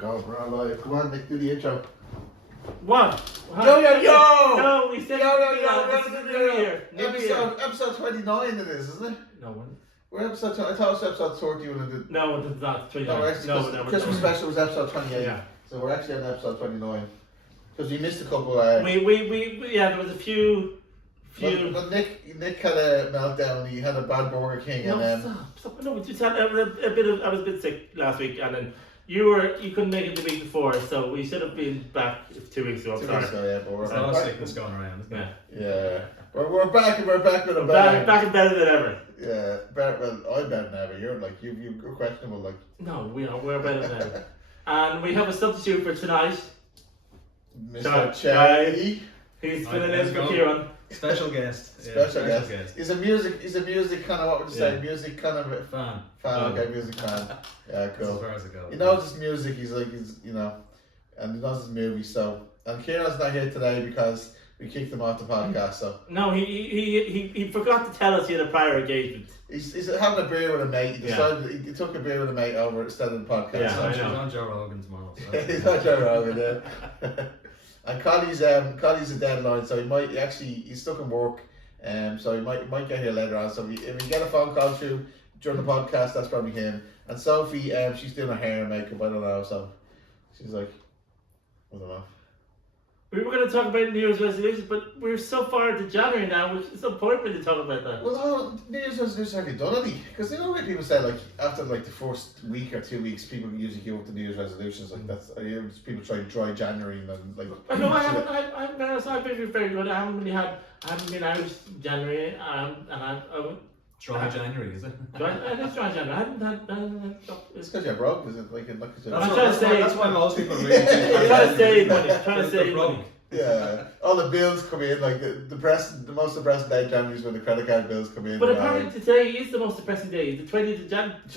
God, we're all live. Come on, Nick, do the intro. What? Yo! No, we said Episode 29 it is, isn't it? No one. We're episode 20. I thought it was episode 30 when I did. No, it's not. 29. No, actually, no, Christmas special was episode 28. Yeah. So we're actually on episode 29. Because we missed a couple. We there was a few. But Nick had a meltdown. He had a bad Burger King, No, and stop. No, we just had a bit of. I was a bit sick last week, and then you couldn't make it the week before, so we should have been back 2 weeks ago. I'm sorry. But we're There's a lot of sickness going around, isn't there? Yeah. We're back and we're back with a bang. Back and better than ever. Yeah, I'm better than ever. You're questionable, like. No, we're better than ever. And we have a substitute for tonight. Mr. Charlie. He's filling in for Kieran. Special guest. Special guest. He's a music kind of, what would you say? Music kind of Fan. Okay, music fan. Yeah, cool. As far as it goes. He knows his music. He's and he knows his movies. So, and Kieran's not here today because we kicked him off the podcast. So no, he forgot to tell us he had a prior engagement. He's having a beer with a mate. He decided he took a beer with a mate over instead of the podcast. Yeah, He's on Joe Rogan tomorrow. So he's on Joe Rogan, yeah. And Collie's a deadline, so he's stuck in work, so he might get here later on. So if we get a phone call through during the podcast, that's probably him. And Sophie, she's doing her hair and makeup. I don't know, so she's like, I don't know. We were going to talk about New Year's resolutions, but we're so far into January now, which is no point really to talk about that. Well, no, New Year's resolutions have you done any? Because when people say after the first week or 2 weeks, people usually give up the New Year's resolutions. People try dry January and then No, I haven't. I've been very good. I haven't been out January, and I Dry January, is it? It's dry January. I haven't had. It's because you're broke, is it? That's why most people really. I'm trying to save money. Yeah, all the bills come in, the most depressing day of January is when the credit card bills come in. But apparently today is the most depressing day. The 20th of January. It's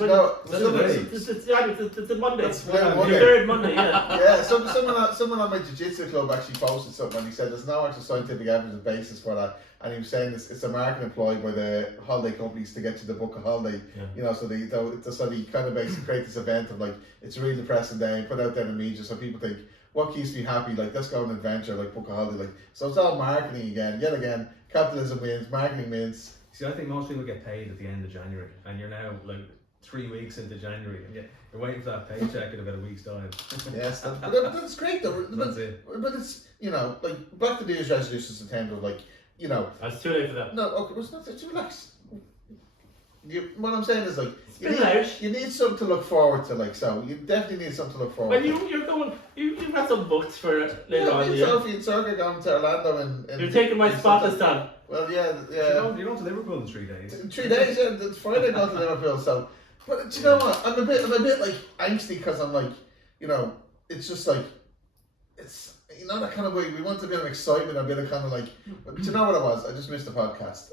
a Monday. That's the third Monday, yeah. Yeah, someone on my jiu-jitsu club actually posted something and he said there's no actual scientific evidence basis for that. And he was saying it's a market employed by the holiday companies to get you to book a holiday. Yeah. So they kind of basically create this event of it's a really depressing day and put out there in the media so people think, what keeps me happy? Let's go on an adventure, book a holiday. So it's all marketing again. Yet again, capitalism wins, marketing wins. See, I think most people get paid at the end of January, and you're now 3 weeks into January, and you're waiting for that paycheck in about a week's time. Yes, but that's great though. That's it. But it's back to New Year's resolutions in terms of That's too late for that. No, okay, it's not to relax. What I'm saying is you need something to look forward to, so you definitely need something to look forward to. Well, you've got some books for later on. Sophie and Sergey going to Orlando and you're taking my spot this time. Well, yeah. You're going to Liverpool in 3 days. 3 days, yeah. It's Friday going to Liverpool, so. But do you know what? I'm a bit angsty because I'm it's just it's. That kind of way. We want a bit of excitement, a bit of kind of but do you know what it was? I just missed the podcast.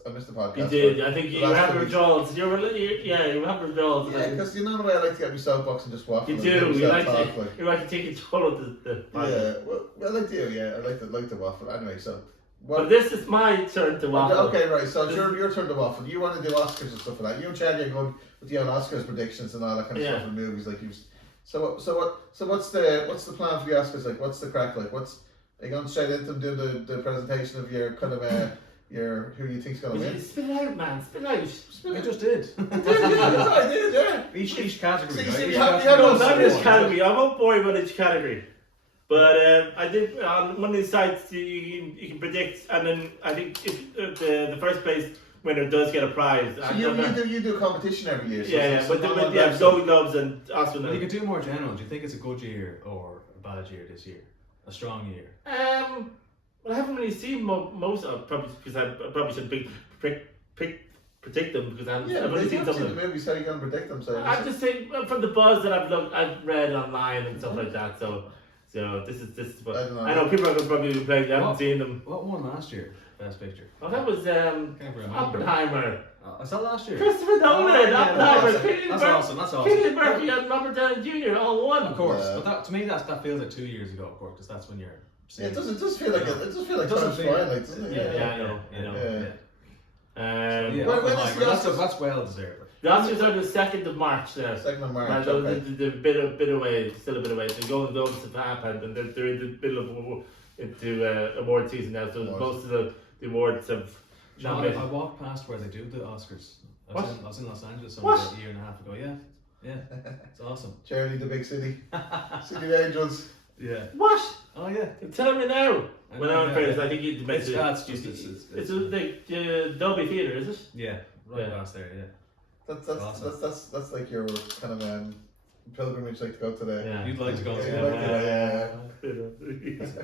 You did. I think you have withdrawals. You have withdrawals. Yeah, because the way I like to get my soapbox and just waffle. You do. You like to take control of the podcast. Yeah, well, I do. Yeah, I like to waffle. Anyway, so. But this is my turn to waffle. Okay, right. So it's your turn to waffle. You want to do Oscars and stuff like that. You and Charlie are good with the old Oscars predictions and all that kind of stuff in movies So what's the plan for the Oscars? What's the crack? Are you going straight into them doing the presentation of your kind of your who you think's going to win? Spit it out, man. Spit it out. I just did. I did, yeah. Each category. Not each category. I won't bore you about each category. But I did on one of these sites you can predict, and then I think if the first place winner does get a prize. So you do a competition every year. So with Golden Globes and Oscar. Well, you could do more general. Do you think it's a good year or a bad year this year? A strong year? Well, I haven't really seen most of probably because I probably should predict them because I've only seen some of the movies. How are you going to predict them? So I'm just saying from the buzz that I've read online and stuff like that. So this is what I know. People are probably playing. They haven't seen them. What won last year? Best Picture. Oh, that was Oppenheimer. Was that last year? Christopher Nolan, Oppenheimer. That's awesome. Cillian Murphy and Robert Downey Jr. all won. Of course, but to me that feels like 2 years ago, of course, because that's when you're. Yeah, it does feel like time's flying, doesn't it? Yeah, I know. That's well deserved. The Oscars are the 2nd of March now. 2nd of March. They're Okay. a bit away, still a bit away. The Golden Globes have happened, and they're in the middle of into award season now. So most of the awards have nominated. I walked past where they do the Oscars. I was in Los Angeles What? a year and a half ago. Yeah, it's awesome. Charlie, the big city. City of Angels. Yeah. What? Oh yeah. Tell me now. Well, know, in fairness, I think you It's the Dolby Theatre, is it? yeah, right Yeah. past there. Yeah. That's like your kind of pilgrimage, like to go to the. Yeah. You'd like to go and see Yeah. It's a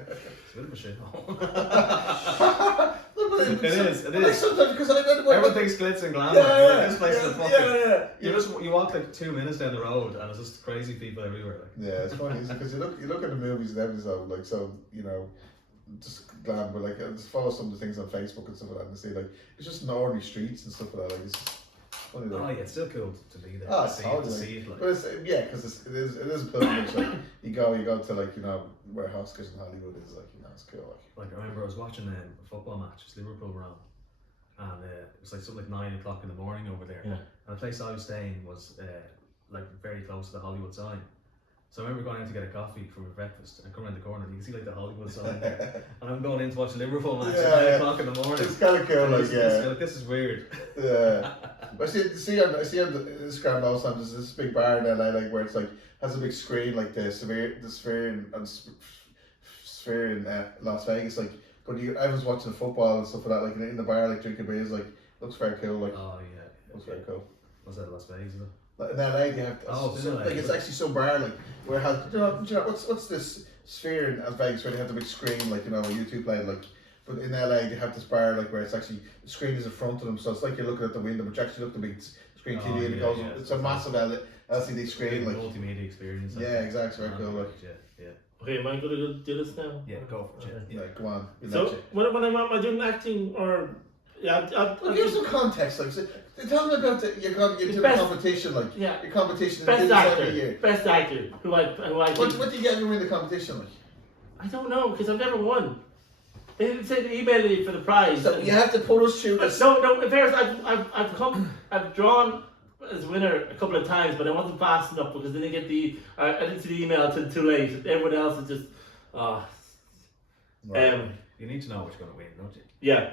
bit of a shithole. It is. Like sometimes because Everyone thinks glitz and glamour. Yeah. This place is a fucking. Yeah. You walk like 2 minutes down the road and it's just crazy people everywhere. Like. Yeah, it's funny because you look at the movies and everything's so like so just glam, but like I just follow some of the things on Facebook and stuff like that and see like it's just ordinary streets and stuff like that. Like it's funny. Like, Oh yeah, it's still cool to be there. Oh, to it's see totally. see it. Like. But it's because it is a pilgrimage. Like you go to like where Oscars in Hollywood is like it's cool. Like I remember I was watching a football match. It's Liverpool were on, and it was like something like 9 o'clock in the morning over there. Yeah. And the place I was staying was like very close to the Hollywood sign. So I remember going out to get a coffee for breakfast and coming around the corner and you can see like the Hollywood sign there. And I'm going in to watch a Liverpool match at 9 o'clock in the morning. It's kind of cool, And like this is weird. Yeah. I see on the Instagram most times there's this big bar in LA like where it's like has a big screen like the sphere in Las Vegas like but everyone's watching the football and stuff like that like in the bar like drinking beers like looks very cool like Oh yeah. looks very cool. Was that Las Vegas? Is it? Like in LA they have like it's actually some bar like where it has do you know what's this sphere in Las Vegas where they have the big screen like where U2 played like but in LA they have this bar like where it's actually the screen is in front of them so it's like you're looking at the window but you actually look at the big screen TV and it goes it's a massive LCD screen like multimedia experience. Yeah, exactly, very cool like Yeah. Okay, am I going to do this now? Yeah, go for it. Okay. yeah go on. So when am I doing acting or Well, give some context like so, tell me about you're doing a competition like your competition best every year. actor. Best actor who I think. What do you get when you win the competition like? I don't know because I've never won. They didn't say they emailed me for the prize. So you have to put us through this. No. In fairness, I've drawn as a winner a couple of times, but I wasn't fast enough because I didn't get I didn't see the email until too late. Everyone else is just, Right. You need to know what you're going to win, don't you? yeah.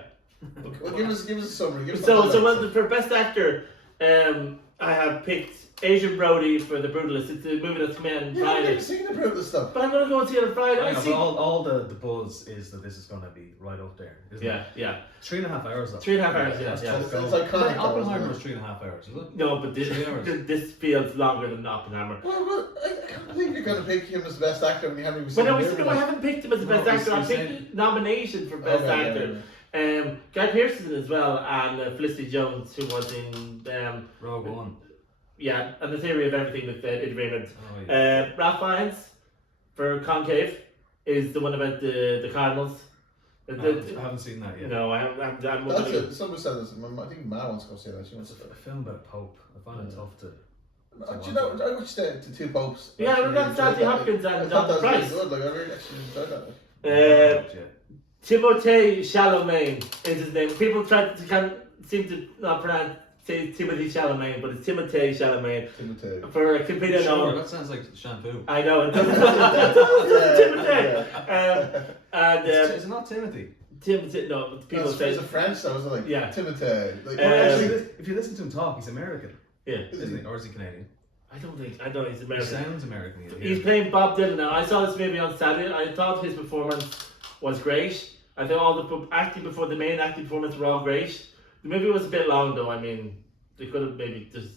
Well, give us a summary. Give us For best actor, I have picked Adrian Brody for The Brutalist. It's a movie that's coming out on I've Friday. never seen the Brutalist stuff. But I'm gonna go and see it on Friday. I know, but all the buzz is that this is going to be right up there, isn't it? Yeah. 3.5 hours though. 3.5 hours, yeah. It's But iconic. Oppenheimer was 3.5 hours, is it? No, but 3 hours. this feels longer than Oppenheimer. Well, I can't believe you're going to pick him as the best actor when you haven't even But seen no, the movie. I haven't picked him as the best actor. I picked nomination for best actor. Guy Pearson as well, and Felicity Jones, who was in Rogue One. yeah, and The Theory of Everything with Eddie Raymond. Oh, yeah. Ralph Fiennes for Concave is the one about the Cardinals. I haven't seen that yet. No, I haven't. That's it. Someone said this. I think Ma wants to go see that. She wants It's to. a film about a pope. I find it tough to. Do you know? I watched the two popes. Yeah, we got Sandy Hopkins I and thought Don that was Price. really good. Like I really actually enjoyed that. Timothée Chalamet is his name. People seem to not say Timothy Chalamet, but it's Timothée Chalamet. For a complete unknown. That sounds like shampoo. I know, it does. Timothée. And Is it not Timothy? Timothy, no, people say it's a French, though, isn't it? Like Yeah. Timothée. Like, If you listen to him talk, he's American, yeah. isn't he? Or is he Canadian? I don't know he's He American. sounds American. He's playing Bob Dylan now. I saw this movie on Saturday. I thought his performance was great. I think all the acting before the main acting performance were all great. The movie was a bit long though. I mean, they could have maybe just.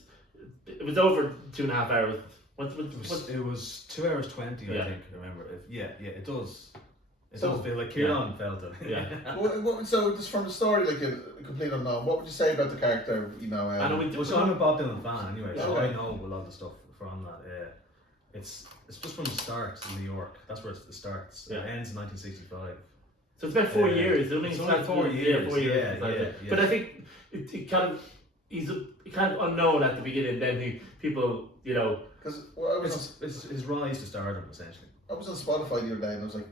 It was over 2.5 hours. It was 2 hours 20. Yeah. I think. I remember. It does. It So- does feel like Kieran felt it. Yeah. so just from the story, like a complete unknown, what would you say about the character? You know, I know Well, so I'm a Bob Dylan fan anyway, so Okay. I know a lot of the stuff from that. It's just from the start in New York. That's where it starts. Yeah. It ends in 1965. So it's about 4 years. It's only 4 years. Yeah, 4 years. Yeah. But I think it kind of he's kind of unknown at the beginning. Then people, because It's his rise to stardom essentially. I was on Spotify the other day and I was like,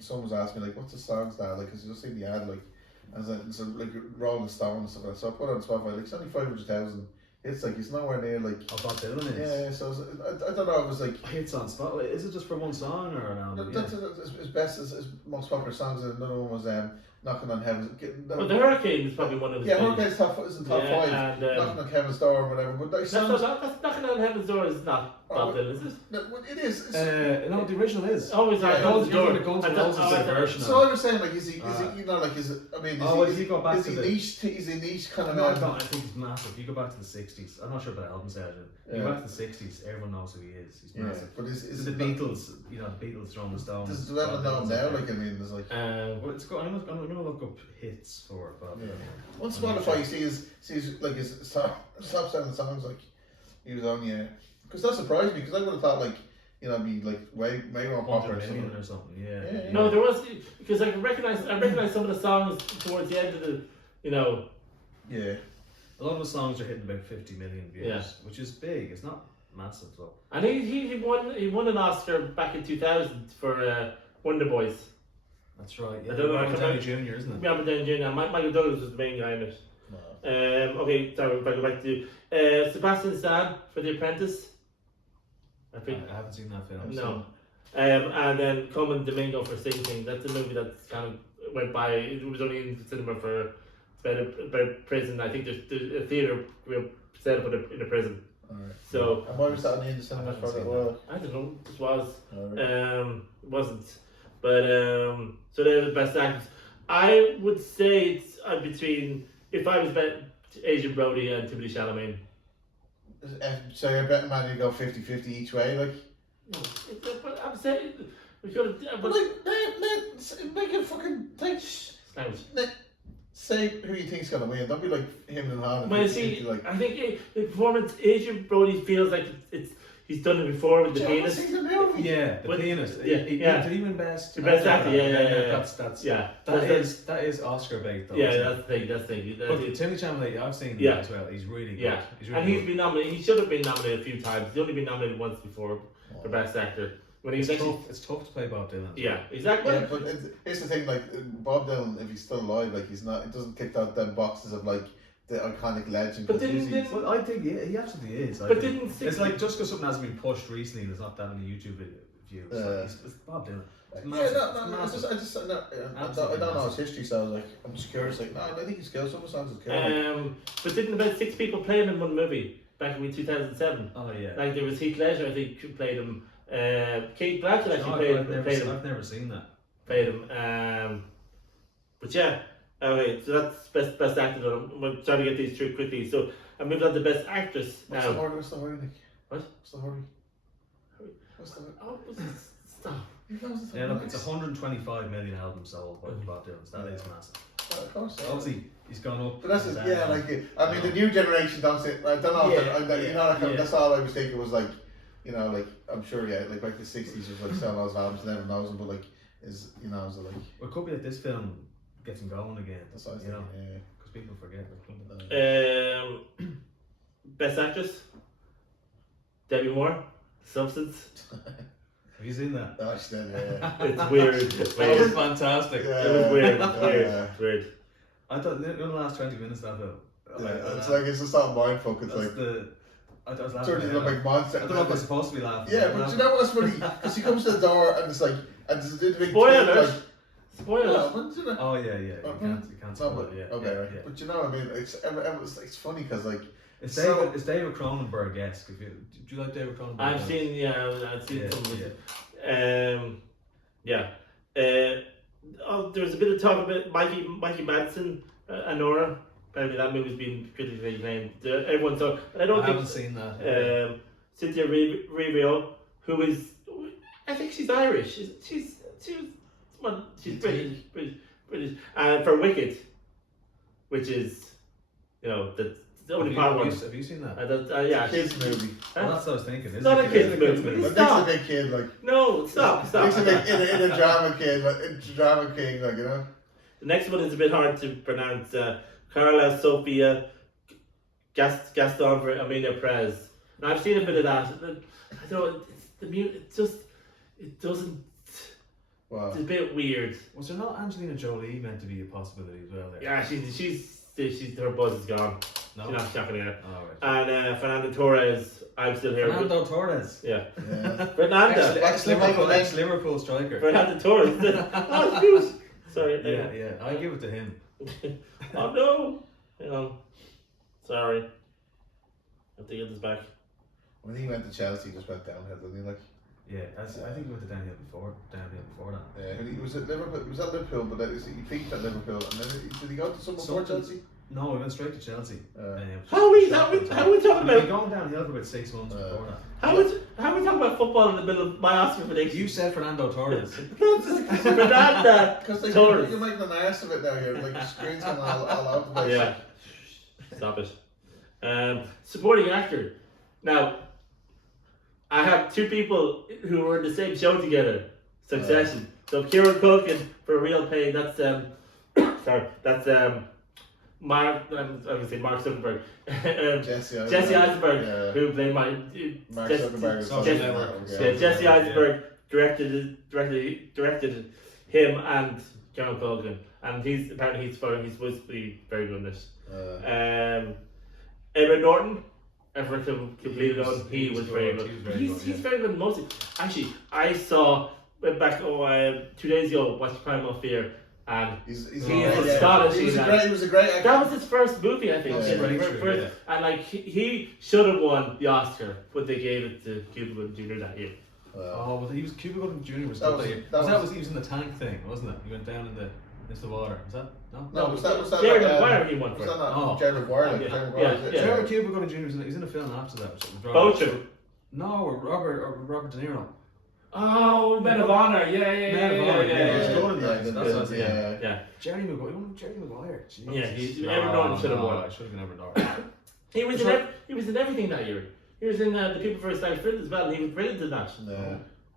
someone was asking me like, what's the songs now? Like, because you just see the ad like, as like Rolling Stone and stuff like that. So I put it on Spotify. Like, it's only 500,000 It's like he's nowhere near like. Oh, Bob Dylan is. Yeah, so I don't know. It was like hits on spot. Is it just for one song or an album? that's his best, his most popular songs. And another one was "Knocking on Heaven's." Well, the Hurricane is probably one of his. Yeah, Hurricane's top is in top five. And, Knocking on Heaven's Door or whatever. But like songs, that's Knocking on Heaven's Door is not Bob Dylan, is it? No, it is. No, the original is. Oh, it's Yeah, Heaven's Door. The Guns N' Roses version. So I was saying, like, is he you know, like, is it? I mean, does he go back is to he the niche? Is he niche kind of? No, I think he's massive. You go back to the 60s. I'm not sure about the album section. You go back to the 60s, everyone knows who he is. He's massive. But is the Beatles, you know, the Beatles, Rolling Stones. Does anyone know him now? Like, I mean, there's like. Well, it's good. I'm gonna look up hits for Bob. On Spotify, you see like his top 7 songs. Like, he was on because that surprised me because I would have thought like. You know, be like way more popular or something. Yeah. No, there was because I recognize some of the songs towards the end of the, you know. Yeah. A lot of the songs are hitting about 50 million views, which is big. It's not massive though. And he won an Oscar back in 2000 for Wonder Boys. That's right. Yeah. I don't know. Robert Downey Jr., isn't it? Robert Downey Jr. And Michael Douglas was the main guy in it. No. Okay, sorry. If I go back to Sebastian Stan for The Apprentice. I haven't seen that film. No. And then Coleman Domingo for Sing Sing. That's a movie that kind of went by. It was only in the cinema for about prison. I think there's a theatre set up in a prison. Alright. So. And why was that in the cinema for a while? I don't know. This was. Alright. It wasn't. But so they're the best actors. I would say it's between if I was Adrian Brody and Timothée Chalamet. So you're betting man you go 50-50 each way, like. No, but I'm saying we could have. But like, make a fucking take. Say who you think's gonna win. Don't be like him and Han. Well, see, like, I think the performance, Adrian Brody feels like he's done it before with the pianist. Yeah, the pianist. Yeah, Did he win best? The best actor. Yeah. That is Oscar bait though. Yeah, that's the thing. But Timmy Chalamet, I've seen him as well. He's really good. Yeah, he's been nominated. He should have been nominated a few times. He's only been nominated once before for best actor. When it's tough to play Bob Dylan. Yeah, exactly. Yeah, but here's the thing: like Bob Dylan, if he's still alive, like he's not. It doesn't tick out them boxes of like the iconic legend. But well, I think he absolutely is. But it's like just because something hasn't been pushed recently, there's not that many YouTube views. It's Bob Dylan. I don't know his history, so I was like, I'm just curious. Like, no, I think he's killed some of the songs. He's killed. But didn't about 6 people play him in one movie back in 2007? Oh yeah. Like there was Heath Ledger, I think, who played him. Kate Blanchett actually played him. I've never seen that. Played him. But yeah. Okay, so that's best actor. I'm trying to get these through quickly. So I moved on to best actress now. What's the hurry, Nick? What? What's the hurry? Oh, stop. Yeah, look, it's 125 million albums sold by Bob Dylan. So that is massive. Of course. Obviously, he's gone up. But that's just, I mean, the new generation don't say. I don't know. That's all I was thinking was like, you know, like I'm sure, like back in the '60s was like selling those albums, never knows them, but like is it like. Well, it could be like this film gets him going again. That's what I was thinking, yeah. Because people forget. Best actress. Debbie Moore, Substance. Have you seen that? No, she did, yeah. It's weird. That was fantastic. Yeah. It was weird. It's weird. I thought in the last 20 minutes that film. It's just not mindfuck. It's like. I was laughing. Sort of a big monster. I don't know if I'm supposed to be laughing. Yeah, but you know what's funny? Because he comes to the door and it's like, and there's a big spoilers. Oh yeah. You can't spoil it. Yeah. Okay, right. But you know what I mean? It's funny because like. It's David Cronenberg-esque. Do you like David Cronenberg? I've seen some of it. There's a bit of talk about Mikey Madsen, Anora. Apparently that movie's been critically acclaimed. Everyone thought, but I haven't seen that. Cynthia Erivo, who is, I think she's Irish. She's British. And for Wicked, which is, the only part one. Have you seen that? Yeah, kids movie. Well, that's what I was thinking. It's not a kids movie. But Nick's a big kid, like. No, stop. Nick's a big in a drama kid, like drama king, like The next one is a bit hard to pronounce. Carla Sofia Gaston for Amelia Perez. And I've seen a bit of that. I don't know. It doesn't. Wow. It's a bit weird. Was there not Angelina Jolie meant to be a possibility as well? There? Yeah, she's her buzz is gone. No. She's not shocking it. Oh, right. And Fernando Torres, I'm still here. Fernando Torres. Yeah. Yeah. Fernando. Ex-Liverpool striker. Fernando Torres. Oh, excuse. Sorry. Yeah. I give it to him. Oh no. Hang on. Sorry. I have to get this back. When he went to Chelsea, he just went downhill, didn't he? Like, Yeah, I think he went to downhill before that. yeah, he was at Liverpool. He was at Liverpool, but he peaked at Liverpool, and then did he go to somewhere before Chelsea? No, he went straight to Chelsea. How are we talking He'd about? been going downhill for about 6 months before that. How are we talking about football in the middle of my Oscar prediction? You said Fernando Torres. Fernando Because Torres. you're making an arse of it now here. Like, the screen's going all over the place. Yeah. Stop it. Supporting actor. Now, I have two people who were in the same show together. Succession. So Kieran Culkin for Real Pain. That's sorry. That's Mark. I'm going to say Mark Zuckerberg. Jesse Eisenberg, who played Mark Zuckerberg. Jesse Eisenberg directed him and Kieran Culkin, and he's supposed to be very good in this. Edward Norton. Effort to complete it on. He was very good. He's very good mostly. Actually, I went back 2 days ago, watched Primal Fear, and he's astonishing. He was a great actor. That was his first movie, I think. Yeah. And like he should have won the Oscar, but they gave it to Cuba Gooding Jr. that year. Well, he was Cuba Gooding Jr. was good that year. He was in the tank thing, wasn't it? He went down into the water. Was that? No, was that Jerry Maguire he won for. Was that not Jerry Maguire? Jerry Cuba Gooding Jr. He's in a film after that. Boacher. No, Robert De Niro. Oh, Men of Honor. Yeah. Jerry Maguire. Jeez. Yeah, Edward Norton should have won. I should have been Edward Norton. He was in everything that year. He was in The People First Life Fit as well, and he was brilliant in that.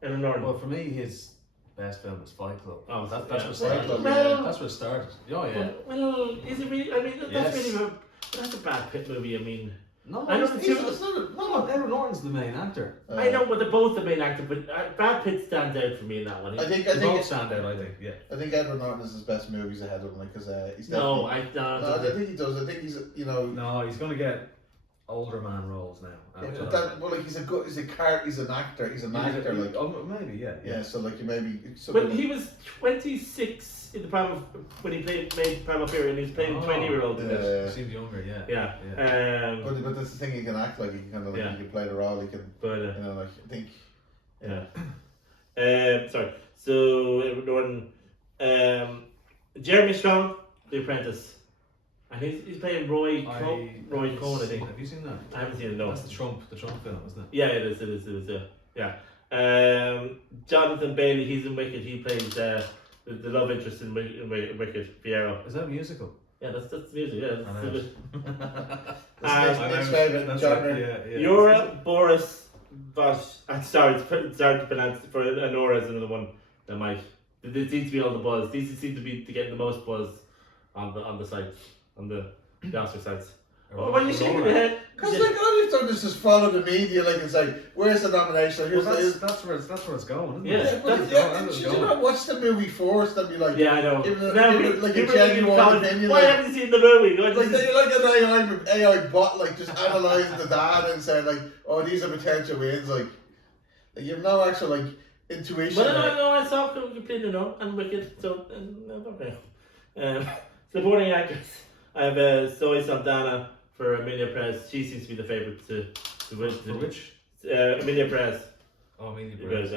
Edward Norton. Well, for me, his best film was Fight Club. Oh, that's where it Fight started. Club, That's where it started. Oh yeah. Well, is it really? I mean, that's a Brad Pitt movie. I mean, no, I know Edward Norton's the main actor. I know, but they're both the main actor. But Brad Pitt stands out for me in that one. I think both stand out. I think. Yeah. I think Edward Norton is his best movies ahead of him, like, because he's No, I think he does. I think he's No, he's gonna get older man roles now. He's an actor. He's an actor. Maybe, yeah. Yeah, so like maybe. When he was 26 in the when he made Primal Fear, and he was playing 20-year-old. He seemed younger, yeah. But that's the thing. He can act like he can kind of he can play the role. He can. But I think. Yeah. Sorry. So Edward Norton, Jeremy Strong, The Apprentice. And he's playing Roy Cohn, I think. Have you seen that? I haven't seen it, no. That's the Trump film, isn't it? Yeah, it is, yeah. Jonathan Bailey, he's in Wicked. He plays the love interest in Wicked, Fiero. Is that a musical? Yeah, that's music, yeah. That's Nick's favourite genre. Yeah. Yura Boris Vosh. Sorry to pronounce it, for Anora is another one that might. There seems to be all the buzz. These seem to be getting the most buzz on the sites. On the Oscar sites. What are you shaking your head? Because like all you've done is just follow the media, like, it's like, where's the nomination? That's where it's going, isn't it? Should you not watch the movie first and be like, yeah, I know. Give it like a genuine opinion. Why haven't you seen the movie? Like an AI bot, like, just analysing the data and saying like, oh, these are potential wins. Like you have no actual like intuition. Well, no, I saw completely no and Wicked. So okay. Supporting actors. I have Zoe Saldana for Emilia Perez. She seems to be the favourite to win. For which? Emilia Perez. Oh, Emilia Perez.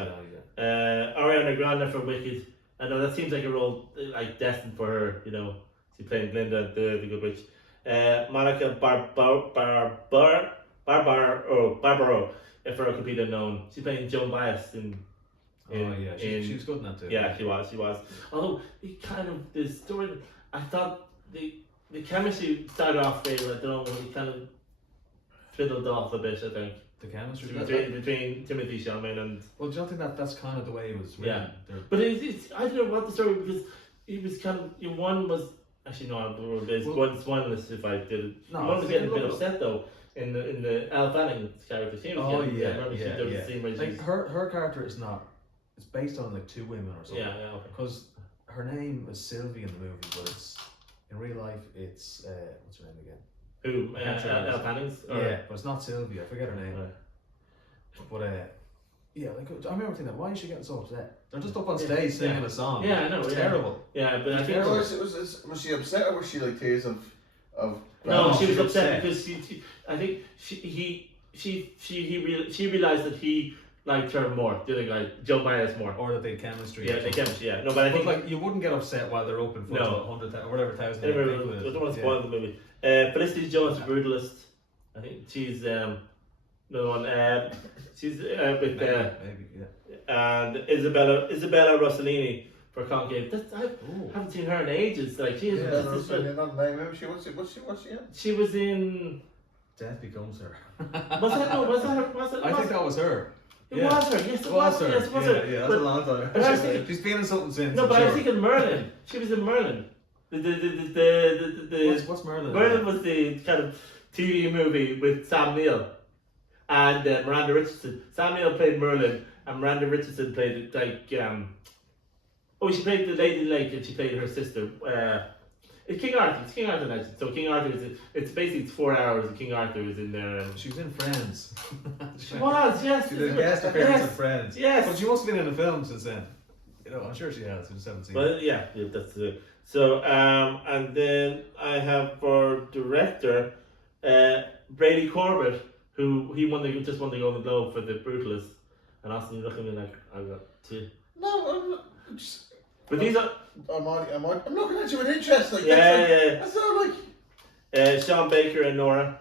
Ariana Grande for Wicked. I know that seems like a role like destined for her. You know, she's playing Glinda, the Good Witch. Monica Barbaro for A Complete Unknown. She's playing Joan Baez in. She was good in that too. Yeah, she was. Although the story, I thought the chemistry started off very, I don't know, he kind of fiddled off a bit, I think. The chemistry between Timothy Chalamet and. Well, do you think that's kind of the way it was written? Yeah, but it's I don't know what the story, because he was kind of one was actually no, there's one spoilers if I did it. No, one was getting a bit upset though in the Elle Fanning's character. She was Like her character is not. It's based on like two women or something. Yeah, okay. Because her name is Sylvie in the movie, but it's In real life, it's what's her name again? Who? I can't remember. Elle Fannings? Or- Yeah, but it's not Sylvia. I forget her name. Right. But yeah, like I remember thinking, why is she getting so upset? They're just up on stage singing a song. Yeah, I know. It's yeah. terrible. Yeah, but I think. Was she upset or was she like tears of? No, she was upset. upset because I think she realized that he liked her more. The other guy, Joe Myers, more. Or that they chemistry. Yeah, they chemistry. Yeah, no, but I think like you wouldn't get upset while they're open for No. 100,000 or whatever thousand. Anyway, people I is. don't want to spoil the movie. Felicity Jones, Brutalist. I think she's another one. She's with maybe, yeah. and Isabella Rossellini for Concave. I Ooh. haven't seen her in ages. Like she is. Yeah, this is- what's she in? she was in. Death becomes her. Was that no? Was that her? Was it? I think that was her. It was her. Yes, it was her. Yes, it was yeah, her. yeah, that's But- a long time. but I was thinking- She's been in something since. No, I'm but I was sure. thinking Merlin. She was in Merlin. What's Merlin? Merlin was the kind of TV movie with Sam Neill and Miranda Richardson. Sam Neill played Merlin, and Miranda Richardson played she played the Lady Lake, and she played her sister. It's King Arthur. It's King Arthur Legend. So King Arthur it's basically 4 hours. And King Arthur is in there. She was in Friends. She was, yes. She did a guest appearance in Yes. Friends. Yes. But she must have been in a film since then. You know, I'm sure she has. In 17. Well, yeah, that's it. So, and then I have for director Brady Corbett, who just won the Golden Globe for The Brutalist, and Austin, you look at me like I got two. No, I'm just. But these are I'm looking at you with interest. Like yeah. That's not like. Sean Baker and Nora.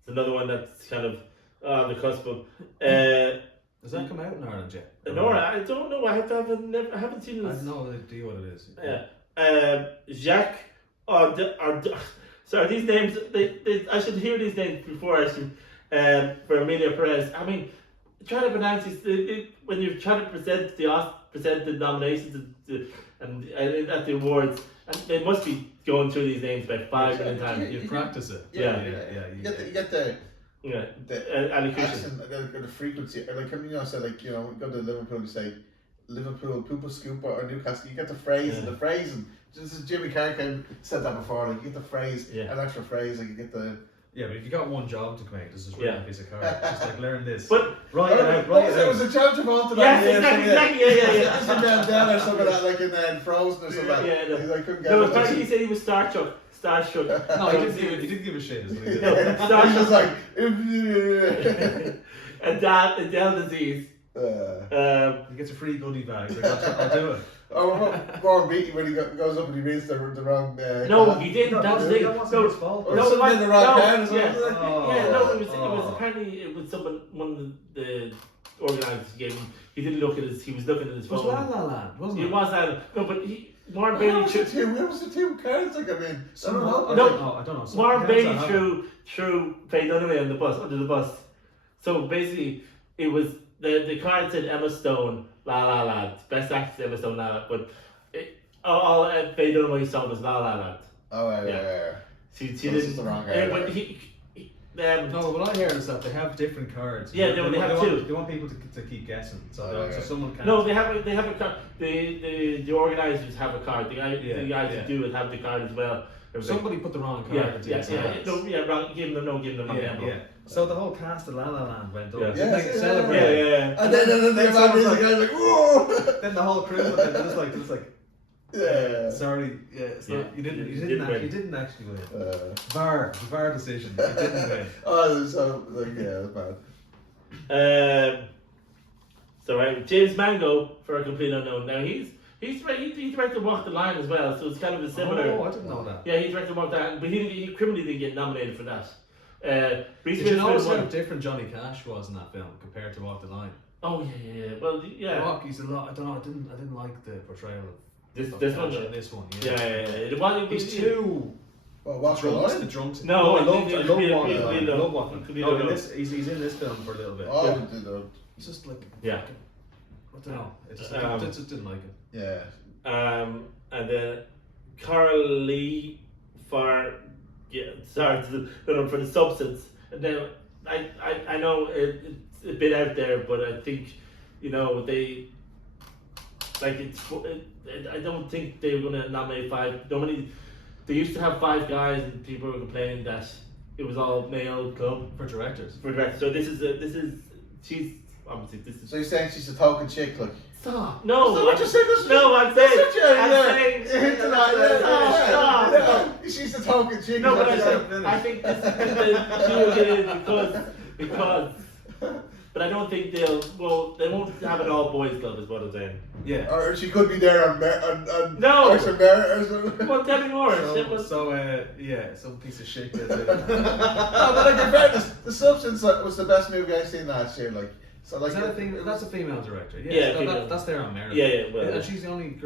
It's another one that's kind of on the cusp of. Does that come out in Ireland yet? Nora, I don't know. I haven't seen I this. have no idea what it is. Yeah. Jacques. Sorry, these names. I should hear these names before I should. For Amelia Perez. I mean, trying to pronounce these. When you're trying to present the nominations and at the awards, and they must be going through these names about 5 million times. You practice it. Yeah. You get the Yeah. the Allocution. accent, the frequency, like so like we go to Liverpool, you say Liverpool pooper scooper or Newcastle, you get the phrase and the phrasing. Just as Jimmy Carr said that before, like you get the phrase, an extra phrase, like you get the. Yeah, but if you got one job to make, this is really a piece of card. Just like learn this. But write it out. It was a John Travolta. Yes, exactly. Yeah. It's in Down or something like that, like in Frozen or something. Yeah. I couldn't get No, it. apparently he said he was starstruck. No, he didn't give a shit. Is what he did. It's just like. Adele disease. He gets a free goodie bag. Like, I'll do it. Oh, Warren Beatty when he goes up and he reads the wrong. No, card. he didn't. That's the thing. That wasn't his fault. Or No, something it in the was- wrong no, card or something. it was apparently it was one of the organisers gave him. He didn't look at his. He was looking at his It was phone. La La Land, wasn't it? It was that. No, but Warren Where Bailey was the two cards? Like I mean, I don't know. No. I don't know. Warren Bailey threw Faye Dunaway under the bus. So basically, it was the card said Emma Stone, La La Land, best actress Emma Stone, La La, but all Faye Dunaway's song was La La Land. Oh yeah. She So this didn't. is the wrong card. But No, what I hear is that they have different cards. Yeah, they have two. They want people to keep guessing, so someone can. No, they have a card. The organisers have a card. The guys who do it have the card as well. Somebody put the wrong card into his hands. Wrong. Give them the Yeah. So the whole cast of La La Land went up. Yeah. They celebrated. Yeah. And then the someone's guys like, whoa. Then the whole crew went up, just like. Yeah. Sorry, it's not. You didn't actually win. VAR decision. You didn't win. Oh, so like that's bad. So James Mango for A Complete Unknown. Now he directed Walk the Line as well, so it's kind of a similar. Oh, I didn't know that. Yeah, he directed Walk the Line, but he criminally didn't get nominated for that. Did you notice how different Johnny Cash was in that film compared to Walk the Line? Oh yeah. Well, yeah. Rock, he's a lot. I don't know. I didn't like the portrayal of This Cash one. in this one. Yeah. He's too. Well, what's Drunks, the the drunks. No, I love it- Walking. it- I it- love Walking. it- Oh, he's in this film for a little bit. Oh, Yeah. we did that. He's just like Yeah. I don't know. I just didn't like it. Yeah. And then Carl Lee for for the Substance. And then I know it's a bit out there, but I think they I don't think they were going to nominate 5. Normally they used to have 5 guys, and people were complaining that it was all male club For directors. for directors. So this is she's obviously this is. So you're saying she's a token chick, like? Stop! No, Is that what you said? no, I'm saying. That's what you're I'm saying. Stop. She's a token chick. No, but that's I think this is she will get in because. But I don't think they won't have an all boys club, is what I'm saying. Yeah. Or she could be there on No. Arson Bear or something. Well, tell me more. Yeah, some piece of shit. No, but like in fairness, The Substance was the best movie I've seen last year. Like, so like. Is that a thing? That's a female director. Yeah, so female. that's there on merit. Yeah, well. And she's the only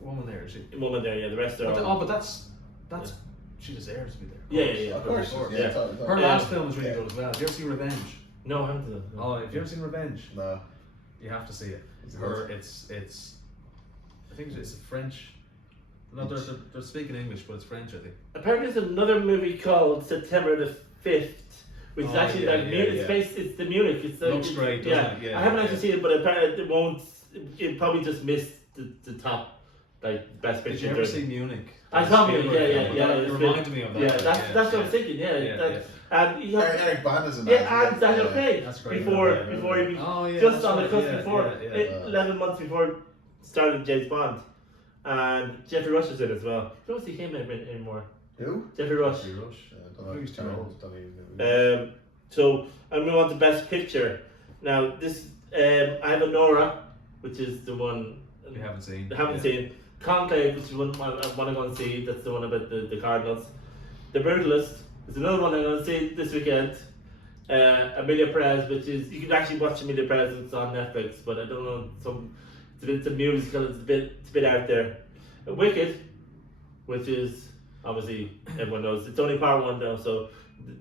woman there, is she? Woman there, yeah. The rest are all. But that's she deserves to be there. Yeah. Of course. Yeah. Her last film was really good as well. Did you ever see Revenge? No, I haven't. Oh, have you ever seen Revenge? No. You have to see it. It's I think it's French. No, they're speaking English, but it's French, I think. Apparently, there's another movie called September the 5th, which is actually it's the Munich. It's the, Looks great, doesn't it? Yeah, I haven't actually seen it, but apparently it won't. It probably just missed the top, like best picture. Did you ever see Munich? I saw Munich. Yeah. It reminded me of that. Yeah, that's what I was thinking. Yeah. And you have, Eric Bana's in that. yeah, and Daniel Craig That's great. before he just that's on the right, cusp before 11 months before starting James Bond, and Jeffrey Rush is in it as well. You don't see him anymore. Who? Jeffrey Rush. Jeffrey Rush. I don't know. He's too old. So I'm going on to Best Picture. Now this I have Nora, which is the one You haven't seen. I haven't seen. Conclave, which is one I want to go and see. That's the one about the Cardinals. The Brutalist is another one I'm going to see this weekend. Amelia Perez, which is you can actually watch Amelia Perez. It's on Netflix, but I don't know. It's a musical. It's a bit out there. Wicked, which is obviously everyone knows. It's only part 1 though, so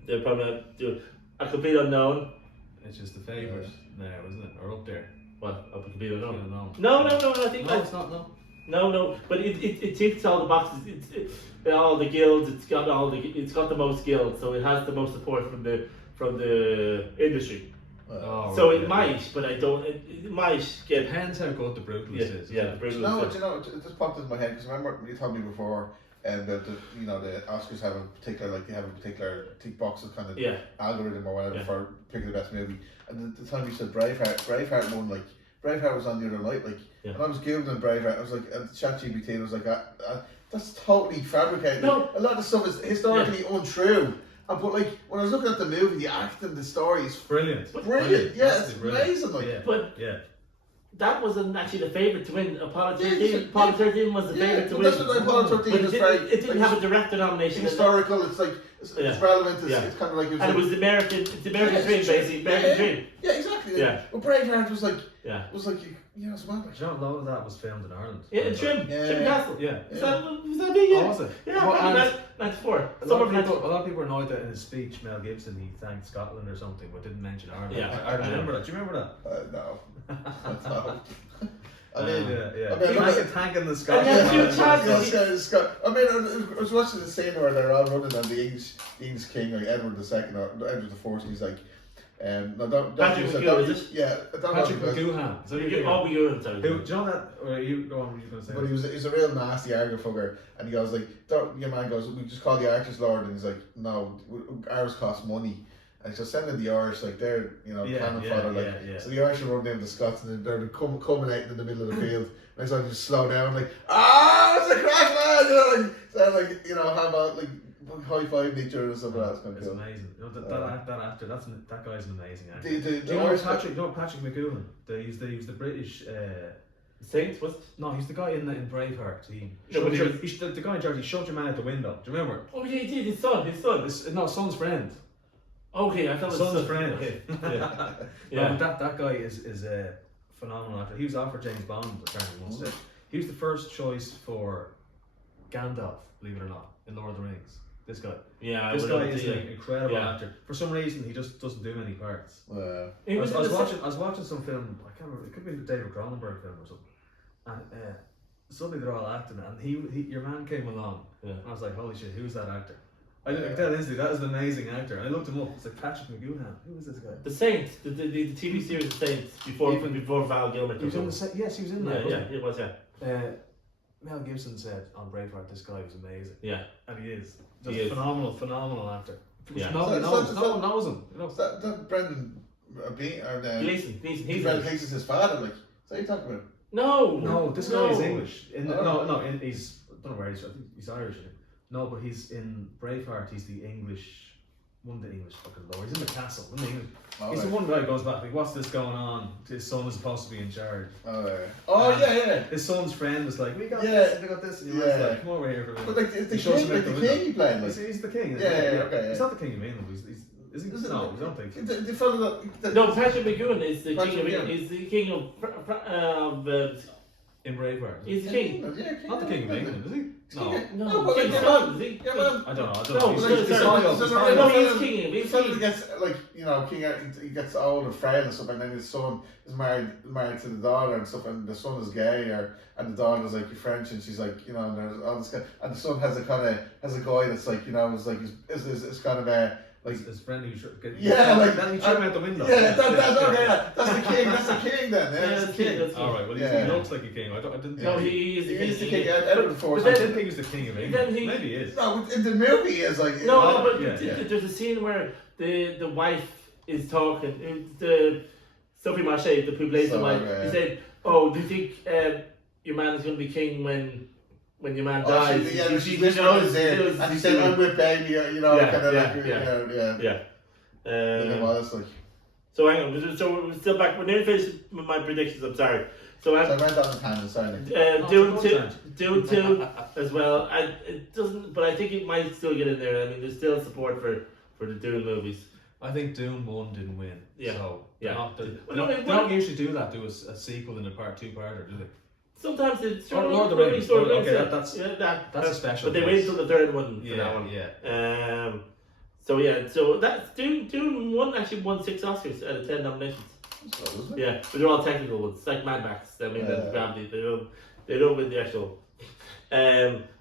they'll probably do A Complete Unknown. It's just the favourite now, isn't it? Or up there. What? A Complete Unknown? No. No. I think No, it's not. No. No, but it ticks all the boxes. It's all the guilds. It's got the most guilds, so it has the most support from the industry. So it might, but I don't. It might get. Depends how good the Brutalist is. Yeah, the Brutalist. No, do you know, it just popped into my head because remember you told me before, the Oscars have a particular tick box of kind of algorithm or whatever for picking the best movie. And the time you said Braveheart won, like Braveheart was on the other night, like, and I was googling Braveheart. I was like, and ChatGPT was like, that's totally fabricated. No. A lot of stuff is historically untrue. But like when I was looking at the movie, the acting, the story is brilliant. Brilliant. Yeah, it's amazing. Like, but that wasn't actually the favourite to win. Apollo 13. Apollo 13 was the favourite to win. That's what Apollo 13 is very. It didn't have a director nomination. Historical. It's like it's relevant. It's kind of like. It was the American. It's the American dream, basically. American dream. Yeah, exactly. Yeah. But Braveheart was like. Yeah. Was like it's well. Do you know a lot of that was filmed in Ireland? Yeah, in Trim Castle. Yeah. Was that big? Oh, was it? Yeah, probably 94. A lot of people are annoyed that in his speech, Mel Gibson, he thanked Scotland or something, but didn't mention Ireland. Yeah. I remember that. Do you remember that? No. No. I mean, thanking the Scotland. I mean, I was watching the scene where they're all running on the English king, like Edward II or Edward IV, and he's like, Patrick McGoohan, is it? Yeah, Patrick McGoohan. Oh, McGoohan, sorry. Do you know that? Or you go on? What you going to say? But he's a real nasty argufugger, and he goes like, your man goes, we just call the Archers Lord, and he's like, no, ours cost money. And so sending the Irish, like they're, cannon fodder, like, so the Irish are running into the Scots and they're culminating in the middle of the field. And so they just slow down, like, it's a crack, man! How about, like, high-fiving each other and stuff like that. It's kind of cool. Amazing. That actor, that guy's an amazing actor. Do you know Patrick McGoohan? He's the British... Saints, was it? No, he's the guy in Braveheart. He's the guy in charge. He shoved your man out the window. Do you remember? Oh yeah, he did. His son. Son's friend. Okay, I thought it was son's friend. Okay. Yeah. No, that guy is a phenomenal actor. He was offered James Bond apparently once. He was the first choice for Gandalf, believe it or not, in Lord of the Rings. This guy. Yeah, this guy is an incredible actor. For some reason, he just doesn't do many parts. I was watching some film. I can't remember. It could be the David Cronenberg film or something. And suddenly they're all acting, and your man came along, and I was like, "Holy shit, who's that actor?" I tell instantly that is an amazing actor. And I looked him up. It's like Patrick McGoohan. Who is this guy? The Saints, the TV series The Saints before Val Kilmer. He was in yes, he was in that. Yeah, he was. Yeah. Mel Gibson said on Braveheart, this guy was amazing. Yeah. And he is. He Just is. phenomenal actor. Yeah. No one knows him. You know. Is that Brendan Bean or Gleeson, he's Brendan Gleeson's his father? Like, so you talking about? No, This guy is English. He's I don't know where he's. I think he's Irish. I think. No, but he's in Braveheart. He's the English. One of the English fucking lords. He's in the castle. He's the one guy who goes back, like, what's this going on? His son is supposed to be in charge. Yeah. His son's friend is like, we got Yeah. this, we got this. And he was like, come over here for a minute. But like, it's the He shows king, him out like the window. king he playing. Like. He's the king. Okay. He's not the king of England. Is he? No, I don't think. The fellow that. No, Patrick McGowan is the Patrick king of McGowan. is the king of In Braveheart. he's the king. Not the king of England, is he? No. No, but king like, son, is he? Yeah, man. I don't No, know. but He's there's- high there's- up. there's- No, there's- he's king. The He's fellow king. that gets like king, he gets old and frail and stuff, and then his son is married to the daughter and stuff, and the son is gay, and the daughter's like French, and she's like, and there's all this and the son has a guy that's like, is like is kind of a. Like, his friend who like he threw him out the window. Yeah, that's okay. That's the king. That's the king then. Yeah, that's the king. All right. Well, he looks like a king. I didn't. No, think he is He's the king. king. Edward IV. but I then- didn't think he was the king of England. then he- Maybe he is. No, in the movie he is like. No, but Yeah. there's a scene where the wife is talking. The Sophie Marche, the Publius wife, he said, "Oh, do you think your man is going to be king when your man dies?" She whispered his ear, and he said, "I'm with baby," kind of Yeah. It's like. So hang on. So we're still back. We're nearly finished with my predictions. I'm sorry. So So I went on the tangent. Sorry. Dune 2 as well. It doesn't, but I think it might still get in there. I mean, there's still support for the Dune movies. I think Dune 1 didn't win. Yeah. So Yeah. they don't usually do that. Do a sequel and a part 2-parter, do they? Sometimes it's Lord of the Rings. Okay, that's a special. But they wait until the third one for Yeah, that one. yeah. So that's Dune 1 actually won 6 Oscars out of 10 nominations. Yeah, but they're all technical ones. It's like Mad Max. I mean, that's gravity. They don't win the actual.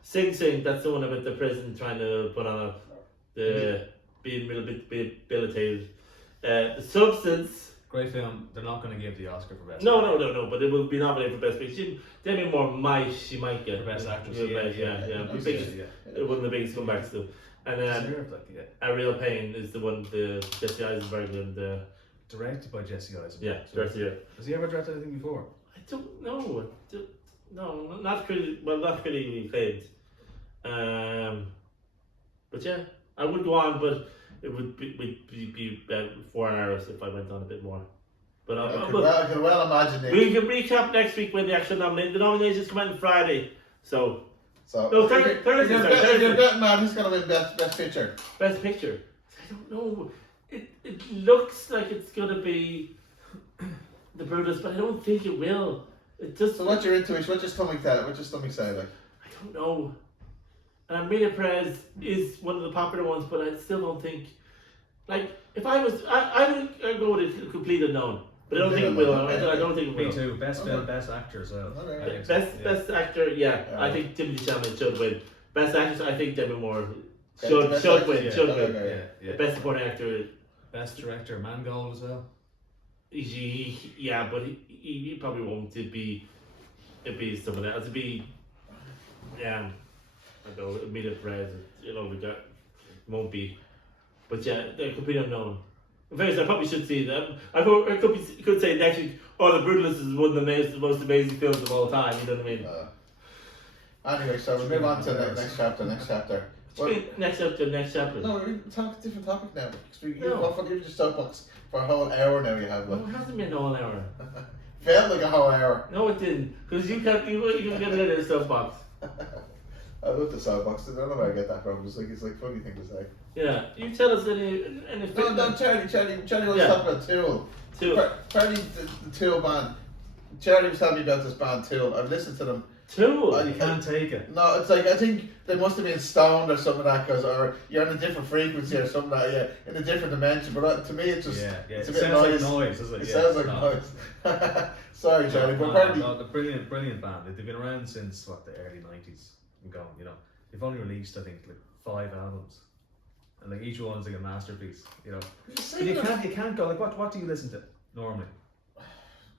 Sing Sing. That's the one about the prison trying to put on being a little bit debilitated. The Substance. Great film. They're not going to give the Oscar for best. No. But it will be nominated for best picture. Demi Moore might get For best actress. One of the biggest comebacks too. And then A Real Pain is the one, the Jesse Eisenberg and Directed by Jesse Eisenberg. yeah, directed it. Has he ever directed anything before? I don't know. No, not critically acclaimed. But yeah, I would go on, but it would be 4 hours if I went on a bit more. But I can well imagine it. we can recap next week when the actual the nominations come out on Friday. So No, Thursday. You're betting on who's going to win best picture. Best picture. I don't know. It looks like it's gonna be the Brutus, but I don't think it will. It just. So what's your intuition? What's your stomach say? What's your stomach say? Like? I don't know. And Amelia Perez is one of the popular ones, but I still don't think. Like, if I was, I would go with a complete unknown, but I don't think it will. I don't think it will. Me too. Best film, best actor as well. Okay. Best actor, yeah. I think Timothy Chalamet should win. Best actress, I think Demi Moore should win. Yeah. Best supporting actor. Best director, Mangold as well. But he probably won't. It'd be someone else. It'd be I don't know, Amelia Perez. We got won't be. But yeah, they're completely unknown. In fact, I probably should see them. I could say next week, The Brutalist is one of the most amazing films of all time. You know what I mean? Anyway, so we'll move on to the next chapter. Next chapter. No, we're talking different topic now. You're just soapbox for a whole hour now. You have. No, it hasn't been a whole hour. Felt like a whole hour. No, it didn't. Because you can get rid of the soapbox. I love the soapbox. I don't know where I get that from. It's like funny thing to say. Yeah, you tell us any. No, Charlie wants to talk about Tool. Apparently the Tool band. Charlie was telling me about this band Tool. I've listened to them. Tool? You can't take it. No, it's like, I think they must have been stoned or something like that, or you're in a different frequency or something like that, in a different dimension. But to me, it's just it's a bit sounds noise. like noise, doesn't it? It sounds like noise. Sorry, Charlie, but apparently a brilliant band. They've been around since the early '90s. They've only released I think like 5 albums, and like each one's like a masterpiece. But you can't go like what do you listen to normally?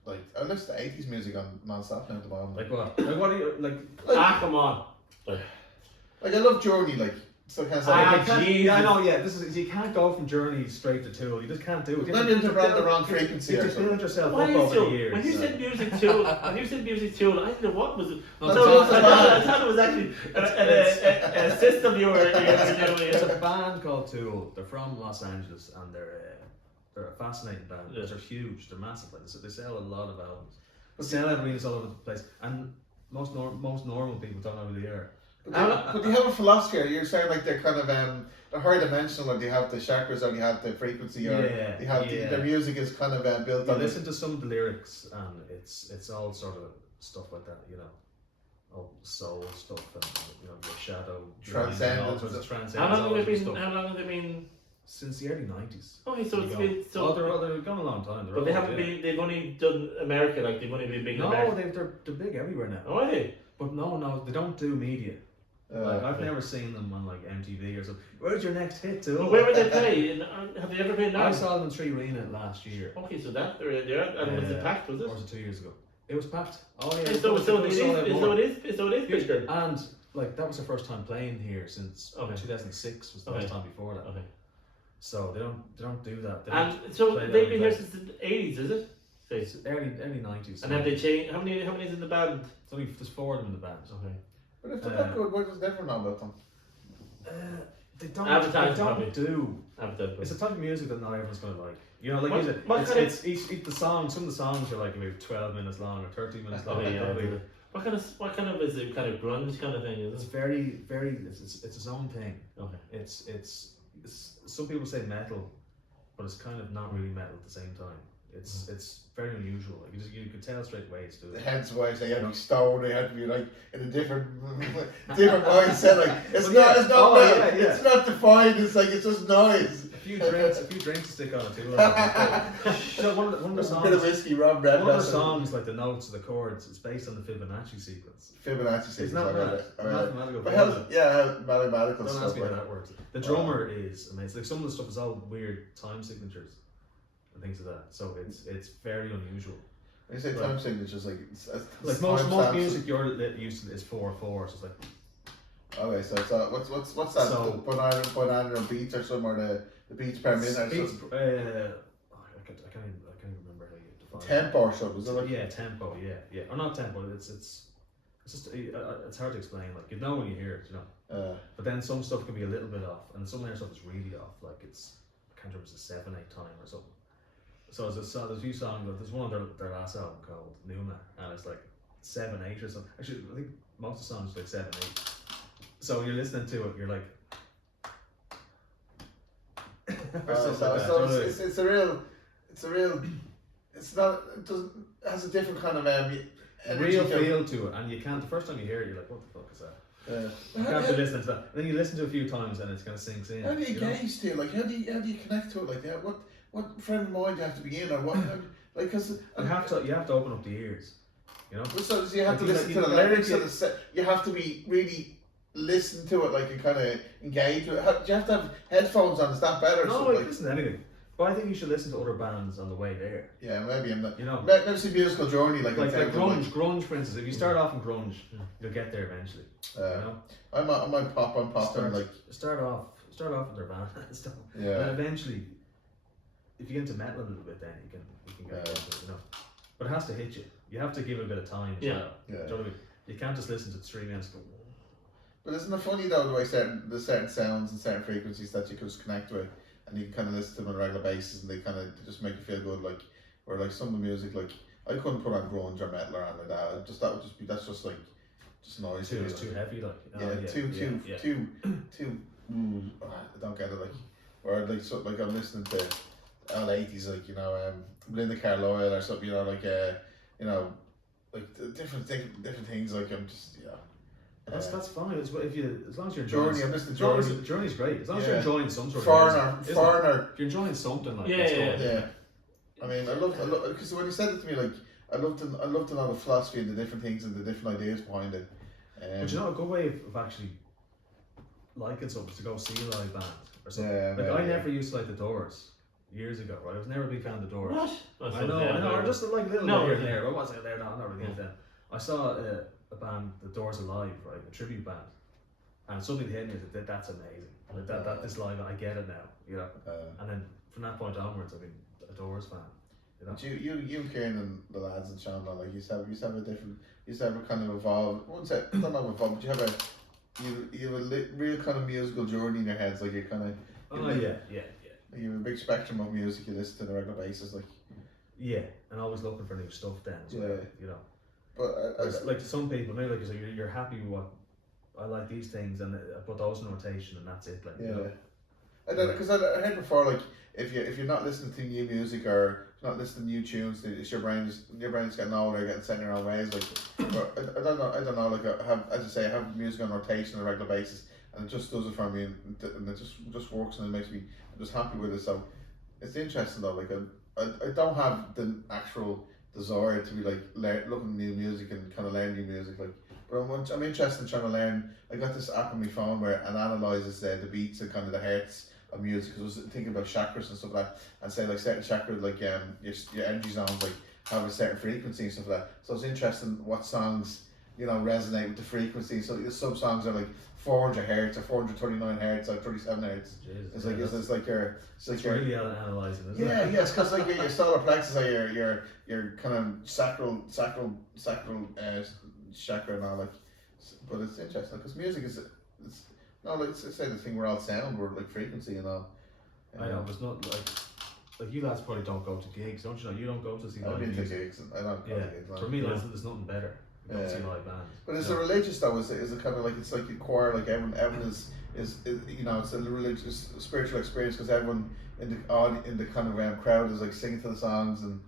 like I listen to 80s music on non-stop now at the moment. Like what? Like what do you like? Come on. Like I love Journey, like so kind of Yeah, I know. Yeah, this is you can't go from Journey straight to Tool. You just can't do it. Maybe you're around the wrong frequency You or just build something. yourself Why up is over so? the years. When you said music tool, I didn't know what was it. No, So it's a I band. thought it was actually a system you were doing. It's a band called Tool. They're from Los Angeles and they're a fascinating band. Yeah. They're huge. They're massive. Like, they sell a lot of albums. They sell arenas all over the place. And most normal people don't know who they are. But they have a philosophy. You're saying like they're kind of they're higher dimensional, or they have the chakras, or they have the frequency, or they have their music is kind of built You on. listen to some of the lyrics, and it's all sort of stuff like that, you know, all soul stuff, and you know, the shadow, Transcendence. How long have they been? Since the early 90s. Okay, so it's been so. They've gone a long time. But they haven't been. They've only done America. Like they've only been big in America. They're big everywhere now. Oh, are they? But no, they don't do media. Like I've never seen them on like MTV or something. Where's your next hit to? Well, where would they play? Have they ever been now? I saw them in 3 Arena last year. Okay, so that they're there, and was it packed? Was it? Or was it 2 years ago? It was packed. Oh yeah. So it is bigger. And like that was the first time playing here since 2006 was the first time before that. Okay. So they don't do that. And so they've been here since the 80s, is it? It's early 90s. And have they changed? How many is in the band? There's 4 of them in the band. Okay. But if they're that good, why does everyone know about them? They don't. Advertising do. It's a type of music that not everyone's gonna like. You know, like you said, it's each the song. Some of the songs are like maybe 12 minutes long or 13 minutes long. What kind of is it? Kind of grunge kind of thing? Is It's it? very. It's its own thing. Okay. It's some people say metal, but it's kind of not really metal at the same time. It's very unusual. Like you could tell straight away it's doing. Hence why they had to be stoned. They had to be like in a different mindset. Like it's not defined. It's like it's just noise. A few drinks to stick on it too. You know, one of the songs. A bit of whiskey, Rob Red. One of the songs, like the notes, the chords, it's based on the Fibonacci sequence. It's not mad. Mathematical. Mathematical Don't stuff. ask me how that works. The drummer is amazing. Like some of the stuff is all weird time signatures and things like that. So it's very unusual. When you say time signatures, like most music you're used to is 4/4. So it's like. Okay, so what's that? So, banana beats or something, or the beats per minute or beats, something? I can't even remember how you define Tempo or something, is it like? Yeah, tempo, yeah. Or not tempo, it's just, it's hard to explain, like, you know when you hear it, you know. But then some stuff can be a little bit off, and some other stuff is really off, like it's, I can't remember, it's a 7/8 time or something. So there's a few songs, there's one on their last album called Nuna, and it's like 7/8 or something. Actually, I think most of the songs are like 7/8. So you're listening to it, you're like, it's a real, it's not, it has a different kind of real feel to it, and you can't, the first time you hear it, you're like, what the fuck is that? You can't be listening to that. And then you listen to it a few times and it's kind of sinks in. How do you gauge to it? Like, how do you connect to it? Like, what frame of mind do you have to be in, or what? Like, cause you have to open up the ears, you know. So you have to listen to the lyrics, you have to be really listen to it, like, and kind of engage with it. Do you have to have headphones on? Is that better? No, like, listen to anything. But I think you should listen to other bands on the way there. Yeah, maybe I'm not. You know, maybe see musical journey, like grunge, for instance. If you start off in grunge, you'll get there eventually. You know, I might pop on like start off with their band and stuff. Yeah. And eventually, if you get into metal a little bit, then you can get into it, you know. But it has to hit you. You have to give it a bit of time as well. Yeah. Do you know what I mean? You can't just listen to 3 minutes. But isn't it funny though the way certain sounds and certain frequencies that you can just connect with, and you can kind of listen to them on a regular basis, and they kind of just make you feel good. Like, or like some of the music, like I couldn't put on grunge or metal or anything like that. That's just like noise. It's too heavy, like. Too. I don't get it, like. Or like I'm listening to all 80s, like, you know, Linda Carlisle or something, you know, like you know, like different things. Like I'm just That's fine. It's as long as you're enjoying Journey. I'm listening to Journey. Journey's great. As long as you're enjoying some sort of Foreigner. If you're enjoying something like yeah. I mean, I love because when you said it to me, like I loved to know the philosophy and the different things and the different ideas behind it. But you know, a good way of actually liking something is to go see a live band or something. Yeah, like I never used to like the Doors, years ago, right? I was never a big fan of the Doors. What? I know, or just like a little No, bit here and yeah. there. But I wasn't there, no, I'm not really into them. I saw a band, The Doors Alive, right? A tribute band. And suddenly hit me that that's amazing. Like that this live, I get it now, you know. And then from that point onwards, I've been a Doors fan. You know? But you, Kieran, and the lads and Sean, like you used to have a different, you used to have a kind of evolved. I wouldn't say not evolved, but you have a real kind of musical journey in your heads. Like you kind of. Oh yeah. You have a big spectrum of music you listen to on a regular basis, like. Yeah, and always looking for new stuff then as well, you know. But like some people, maybe like you're happy with what I like these things and I put those in rotation and that's it. Like yeah. You know? Because I heard before, like if you're not listening to new music or not listening to new tunes, it's your brain's getting older, getting set in your own ways. Like, I don't know. Like I have, as I say, I have music on rotation on a regular basis, and it just does it for me, and it just works, and it makes me. I'm just happy with it. So it's interesting though. Like I don't have the actual desire to be like looking at new music and kind of learn new music. Like, but I'm interested in trying to learn. I got this app on my phone where it analyzes the beats and kind of the hertz of music. Because I was thinking about chakras and stuff like that, and say like certain chakras, like your energy zones, like have a certain frequency and stuff like that. So it's interesting what songs resonate with the frequency. So some songs are like 400 hertz or 439 hertz or 37 hertz. Jesus, It's like your really analysing, isn't it? Yeah, yes, because like your solar plexus are your kind of sacral chakra and all, like. But it's interesting because music is let's say the thing we're all sound, we're like frequency and all. I know, it's not like you lads probably don't go to gigs, don't you know? You don't go to see live I've been to music. gigs and I don't go to gigs. For me, there's nothing better. You go see live bands. But is it religious though? Is it kind of like it's like a choir? Like everyone is it's a religious spiritual experience because everyone in the kind of crowd is like singing to the songs and.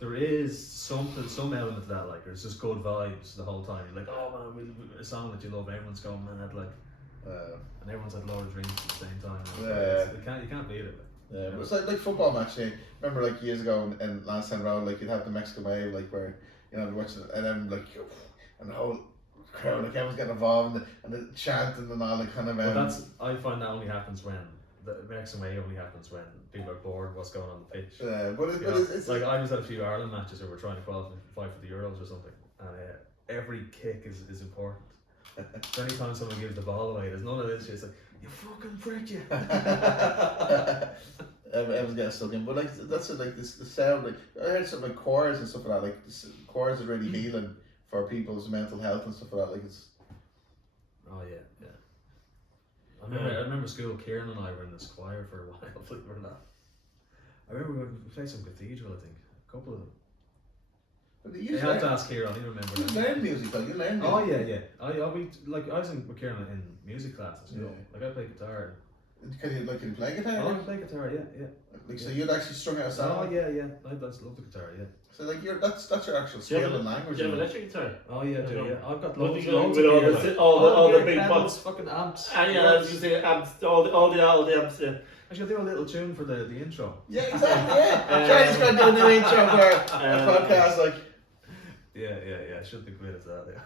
There is some element to that, like there's just good vibes the whole time. You're like, oh man, a song that you love, everyone's going mad, like, and everyone's had loads of drinks at the same time. You can't beat it. Yeah, but it's like football match. Remember like years ago in Lansdowne Road, like you'd have the Mexican wave, like where you're watching it, and then like and the whole crowd, like everyone's getting involved and the chanting and all that kind of. But I find that only happens when the Mexican way only happens when people are bored what's going on the pitch. Yeah, but it's like I was at a few Ireland matches where we're trying to qualify for the Euros or something, and every kick is important. So anytime someone gives the ball away, there's none of this. It's like, you fucking prick, you. Everyone's getting stuck in, but like that's it, like the sound. Like I heard something like choirs and stuff like that. Like choirs are really healing for people's mental health and stuff like that. Like it's. Oh yeah. I remember school. Kieran and I were in this choir for a while. Believe it or not. I remember we played some cathedral. I think a couple of them. But you have to ask Kieran. I don't remember. You learn music, though. You learn. Oh yeah. I was with Kieran in music class at school. Like I played guitar. Can you play guitar? Oh, I can play guitar. Yeah. Like so, you'd actually strung out a song. Oh yeah. I love the guitar. Yeah. So like that's your actual skill and language. Do you have an electric guitar? Oh yeah, I do. Yeah, I've got Loads loads with all the big pedals, bucks, fucking amps. I was gonna say amps, all the amps. Yeah. I should do a little tune for the intro. Yeah, exactly. Yeah, Charlie's going to do a new intro for a podcast. Like, yeah. I should be good at that. Yeah.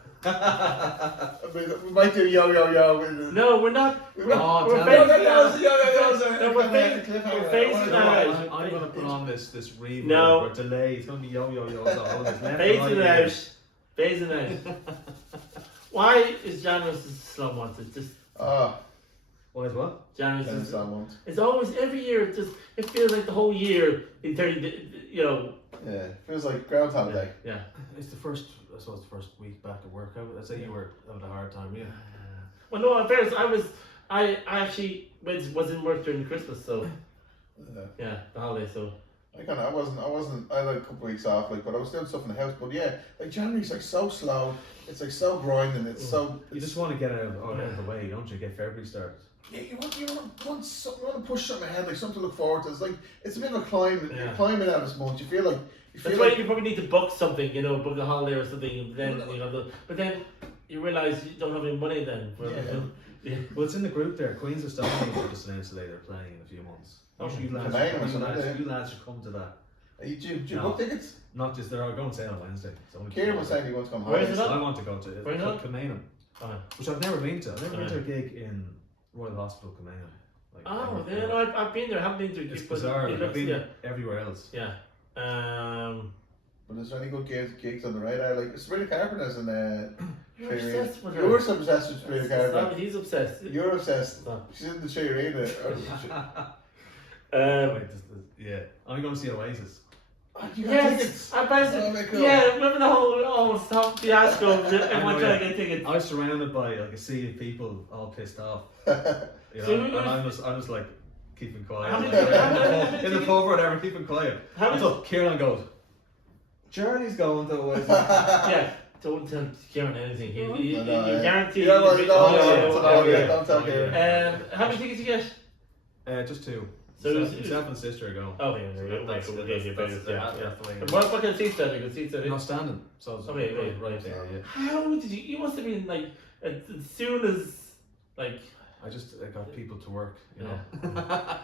we might do yo. No, we're not. We're facing that. I'm going to put on this reverb or delay. It's going to be yo. Phasing out. Why is January slow month? It's just. Why is what? January's just slow month. It's always every year. It feels like the whole year in 30. Yeah, it feels like Groundhog Day. Yeah. It's the first week back at work. I'd say you were having a hard time, yeah. Well, no, in fairness, I actually was in work during Christmas, so yeah, the holiday. So I wasn't. I had a couple of weeks off, like, but I was doing stuff in the house. But yeah, like January's like so slow. It's like so grinding. It's so. You just want to get out of the way, don't you? Get February started. Yeah, you want to push something ahead, like something to look forward to. It's a bit of a climb. Yeah. You're climbing out this month. You feel like. That's why you probably need to book something, book a holiday or something, and then but then you realise you don't have any money then. Yeah. Well, it's in the group there. Queens of Stone Age just announced that they're playing in a few months. You lads should come to that. Do you book tickets? Not just they're going to say on Wednesday. Kieran was saying he wants to come home. Where is it? I want to go to it. Where is it? Kilmainham, which I've never been to. I've never been to a gig in Royal Hospital Kilmainham. Like, Oh, yeah, no, I've been there. I haven't been to. it's but bizarre. It I've looks, been everywhere else. Yeah. But is there any good gigs on the radar? Like Sabrina Carpenter's in You're obsessed with her. You're so obsessed with Sabrina Carpenter. He's obsessed. You're obsessed. No. She's in the Tree Arena. Yeah, I'm going to see Oasis. Oh, you got Yes, tickets. I buy Oh, my God. Yeah, remember the whole fiasco of everyone trying to get tickets. I was surrounded by like a sea of people all pissed off. You know, So and I'm just like keeping quiet. How many- Like, how many in the pub or whatever, keeping quiet. How many- Until Kieran goes, Journey's going to Oasis. Yeah, don't tell Kieran anything. You No, no, guarantee. Yeah, well, yeah. don't tell Kieran. How many tickets you get? Just 2. So Myself and sister are going. Okay, That's the way. What kind of seats are there? Good seats are there? Not standing. So it's Okay, right there. Yeah. How did you? You must have been like as soon as like. I got people to work. You know,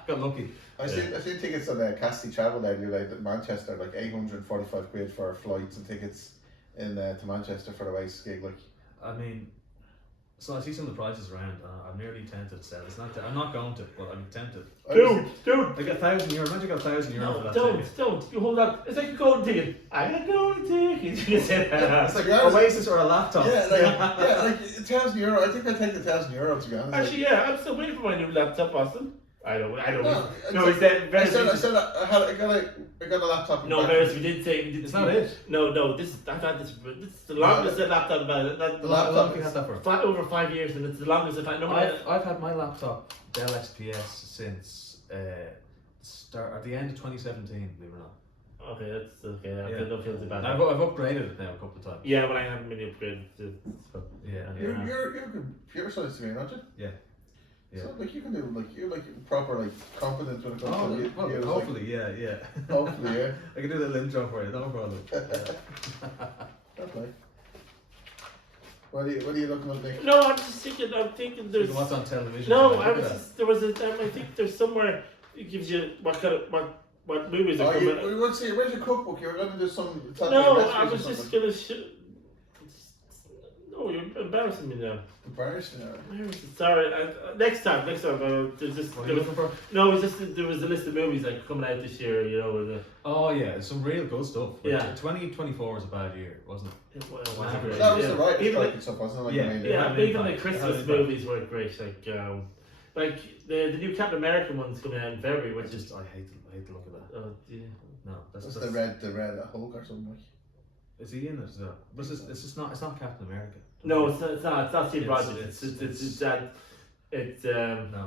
got lucky. I seen tickets on Cassidy Travel there. You like Manchester, like 845 quid for flights and tickets in to Manchester for the Oasis gig. Like, I mean, so I see some of the prices around. I'm nearly tempted to sell. It's not. I'm not going to, but I'm tempted. Dude. I got €1,000. Imagine I got €1,000 for that. Don't. You hold on. It's like a golden ticket. I got golden tickets. You said It's like Oasis or a laptop. yeah, like €1,000. I think I'd take the €1,000 to be honest. Actually, yeah. I'm still waiting for my new laptop, Austin. I don't. No, Is that? I said I got a laptop. No, Maris, we did say. It's not it. No. I've had this. This is the longest laptop I've had. The laptop you had that for? Over 5 years, and it's the longest I've had. No, I've had my laptop Dell XPS since at the end of 2017. Believe it or not. Okay, that's okay. I don't feel too bad. I've upgraded it now a couple of times. Yeah, but I haven't been upgraded. You're a computer science to me, aren't you? Yeah. So like you can do you're proper competent when it comes to computers. Hopefully, yeah. Hopefully, yeah. I can do a little intro for you, no problem. Okay. What are you looking at, Nick? No, I'm thinking there's. What's on television? No, there was I think there's somewhere it gives you what movies are coming. We want to see. Where's your cookbook? You're going to do some. No, I was just gonna. Oh, you're embarrassing me now. Embarrassing now. Sorry. Next time. There's just. What are you looking for? No, it's just there was a list of movies like coming out this year. You know. Oh yeah, some real good stuff. Yeah. 2024 was a bad year, wasn't it? That was the right strike and stuff, wasn't it? Even the Christmas movies were great. Like the new Captain American one's coming out in February, which is I hate to look at that. Oh, yeah. No, that's the red Hulk or something. Is he in it? But it's not Captain America. No, it's not. It's not Steve Rogers. It's no.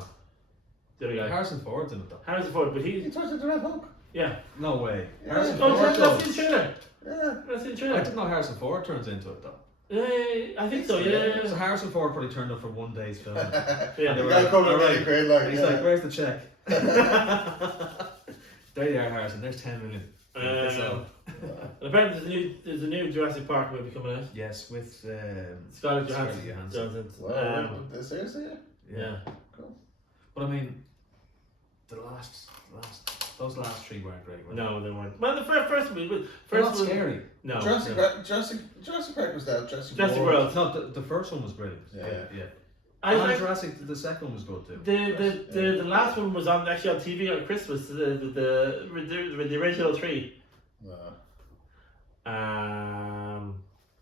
The other guy. Harrison Ford's in it though. Harrison Ford, but He turns into Red Hulk. Yeah. No way. Yeah. Harrison Ford That's does. in the trailer. Yeah. That's in the I trailer. didn't know Harrison Ford turns into it though. I think so. Yeah. So Harrison Ford probably turned up for one day's film. Yeah. The guy coming really great, like. He's like, "Where's the check?" There you are, Harrison. There's 10 million. And apparently there's a new Jurassic Park movie coming out. Yes, with Scarlett Johansson. Seriously? Yeah. Cool. But I mean, those last 3 weren't great. Were they? No, they weren't. Well, the first movie. They're not scary. No. Jurassic Park was that. Jurassic World. No, the first one was brilliant. Yeah. Jurassic, the second one was good too. The last one was actually on TV on Christmas. The original 3. No.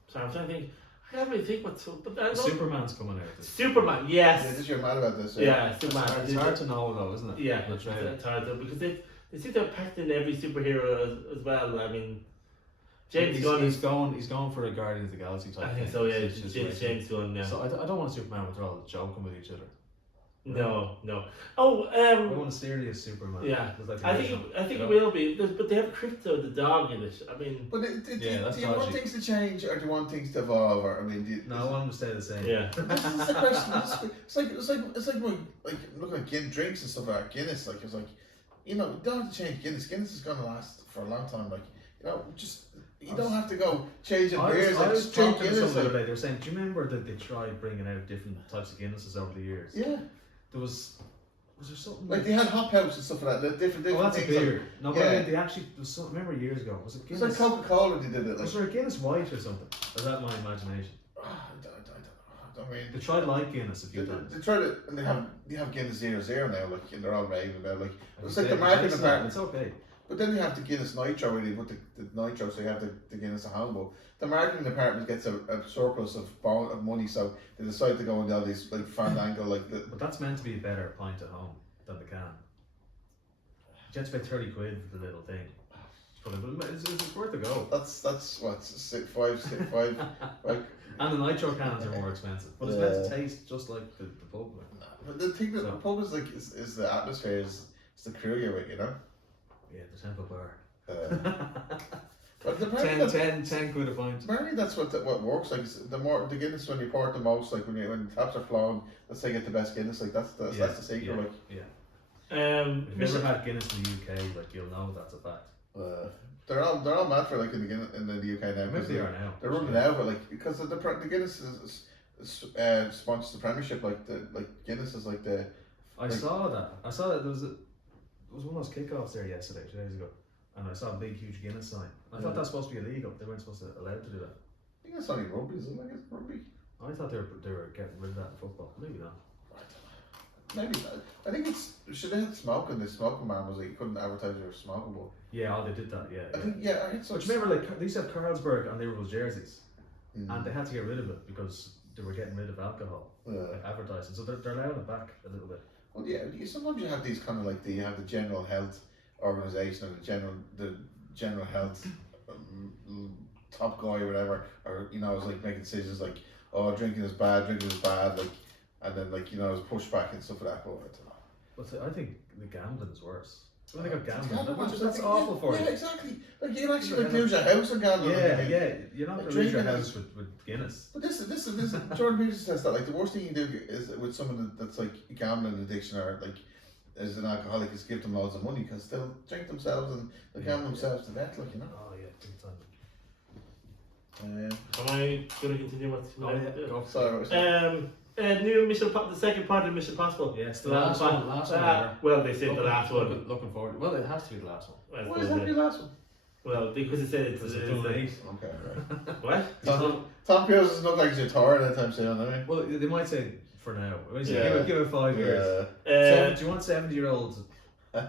So I'm trying to think. I can't really think what's. But Superman's coming out. Superman, yes. Yeah, you're mad about this. Yeah, Superman. It's hard to know though, isn't it? Yeah, The trailer. it's hard to because they seem to have packed in every superhero as well. I mean, James Gunn. He's going for a Guardians of the Galaxy type. I think thing. so. Yeah, It's just James Gunn. Yeah. So I don't want a Superman where they're all joking with each other. No. Oh, I want a serious Superman. Yeah, Like I think it will be, but they have Crypto the dog in it. I mean, But do you want things to change or do you want things to evolve? Or I mean, I want them to stay the same. Yeah. This is the question. It's like when, looking at drinks and stuff like Guinness. Like it's like, you don't have to change Guinness. Guinness is gonna last for a long time. Like you don't have to go changing beers. I was drink talking to Guinness. someone the other day. They were saying, do you remember that they tried bringing out different types of Guinnesses over the years? Yeah. There was there something like they had hop house and stuff like that. Different that's things. a beer. No, but yeah. I mean, they actually. There was some, remember years ago? Was it It's Guinness? like Coca-Cola. They did it. Was there a Guinness White or something? Or is that my imagination? I I mean, They tried like Guinness a few times. they try to, and they have Guinness 0.0 now, like, and they're all raving about, like, it's Like like the marketing department. It's okay. But then you have the Guinness Nitro, where you put the Nitro, so you have the Guinness at home. But the marketing department gets a surplus of money, so they decide to go into all these like fandango, like the. But that's meant to be a better pint at home than the can. You have to pay 30 quid for the little thing. But it's worth a go. That's what five. Like, and the nitro cans are more expensive, but it's meant to taste just like the pub. But the thing that the pub is like is the atmosphere, is the crew you're with, you know. Yeah, the Temple Bar. But 10 quid a pint. Apparently that's what works. Like the Guinness, when you pour it the most, like when the taps are flowing, let's say get the best Guinness. Like that's the secret. Like if you've ever had Guinness in the UK, like you'll know that's a fact. They're all mad for like in the UK now. Maybe they are now. They're running out, but like because the Guinness sponsors the Premiership. Like Guinness is like the. I saw that there was one of those kickoffs there yesterday, 2 days ago, and I saw a big, huge Guinness sign. I thought that's supposed to be illegal. They weren't supposed to allowed to do that. I think it's only rugby, isn't it? It's rugby. I thought they were getting rid of that in football. Maybe not. Maybe not. I think should they have smoking? The smoking ban was like you couldn't advertise you were smoking. But yeah, they did that. Yeah. I think I heard so. But remember, like they used to have Carlsberg on Liverpool's jerseys, and they had to get rid of it because they were getting rid of alcohol advertising. So they're allowing it back a little bit. Well, yeah. Sometimes you have these kind of like you have the general health organization or the general health top guy or whatever, or is like making decisions like, oh, drinking is bad, like, and then like it's pushback and stuff like that. But I don't know. But I think the gambling is worse. I think of gambling. That's awful for you. Yeah, exactly. Like you can actually like lose your house and gambling. Yeah. You're not going to lose your house with Guinness. But this is Jordan Peterson says that like the worst thing you can do is with someone that's like gambling addiction or like as an alcoholic is give them loads of money because they'll drink themselves and they'll gamble themselves to death, like Oh yeah, big time. Am I going to continue what's go. Sorry. New the second part of Mission Possible. Yes, the last one. Well, they said the last one. Looking forward. Well, it has to be the last one. Why is that the last one? Well, because it said it's okay, right. What? Tom Cruise doesn't look like he's retired anytime soon, I mean. Well, they might say for now. Give it 5 years. Do you want 70-year-old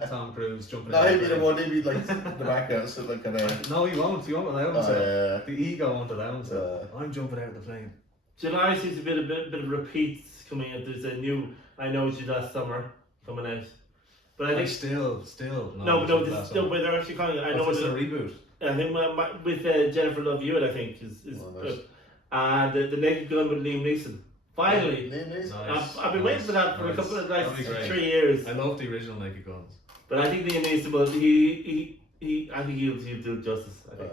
Tom Cruise jumping? No, he'd be the one. He'd be like the background, so like No, he won't. He won't allow himself. The ego won't allow himself. I'm jumping out of the plane. July seems a bit of repeats coming out. There's a new I Know What You Did Last Summer coming out, but I think still no, this is still where they're actually calling it. I Know What It's a reboot. I think with Jennifer Love Hewitt, I think is good. And the Naked Gun with Liam Neeson. Finally, Nice. I've been waiting for that for a couple of That'd be great. 3 years. I love the original Naked Guns. But I think Liam Neeson will. I think he'll do justice. I think.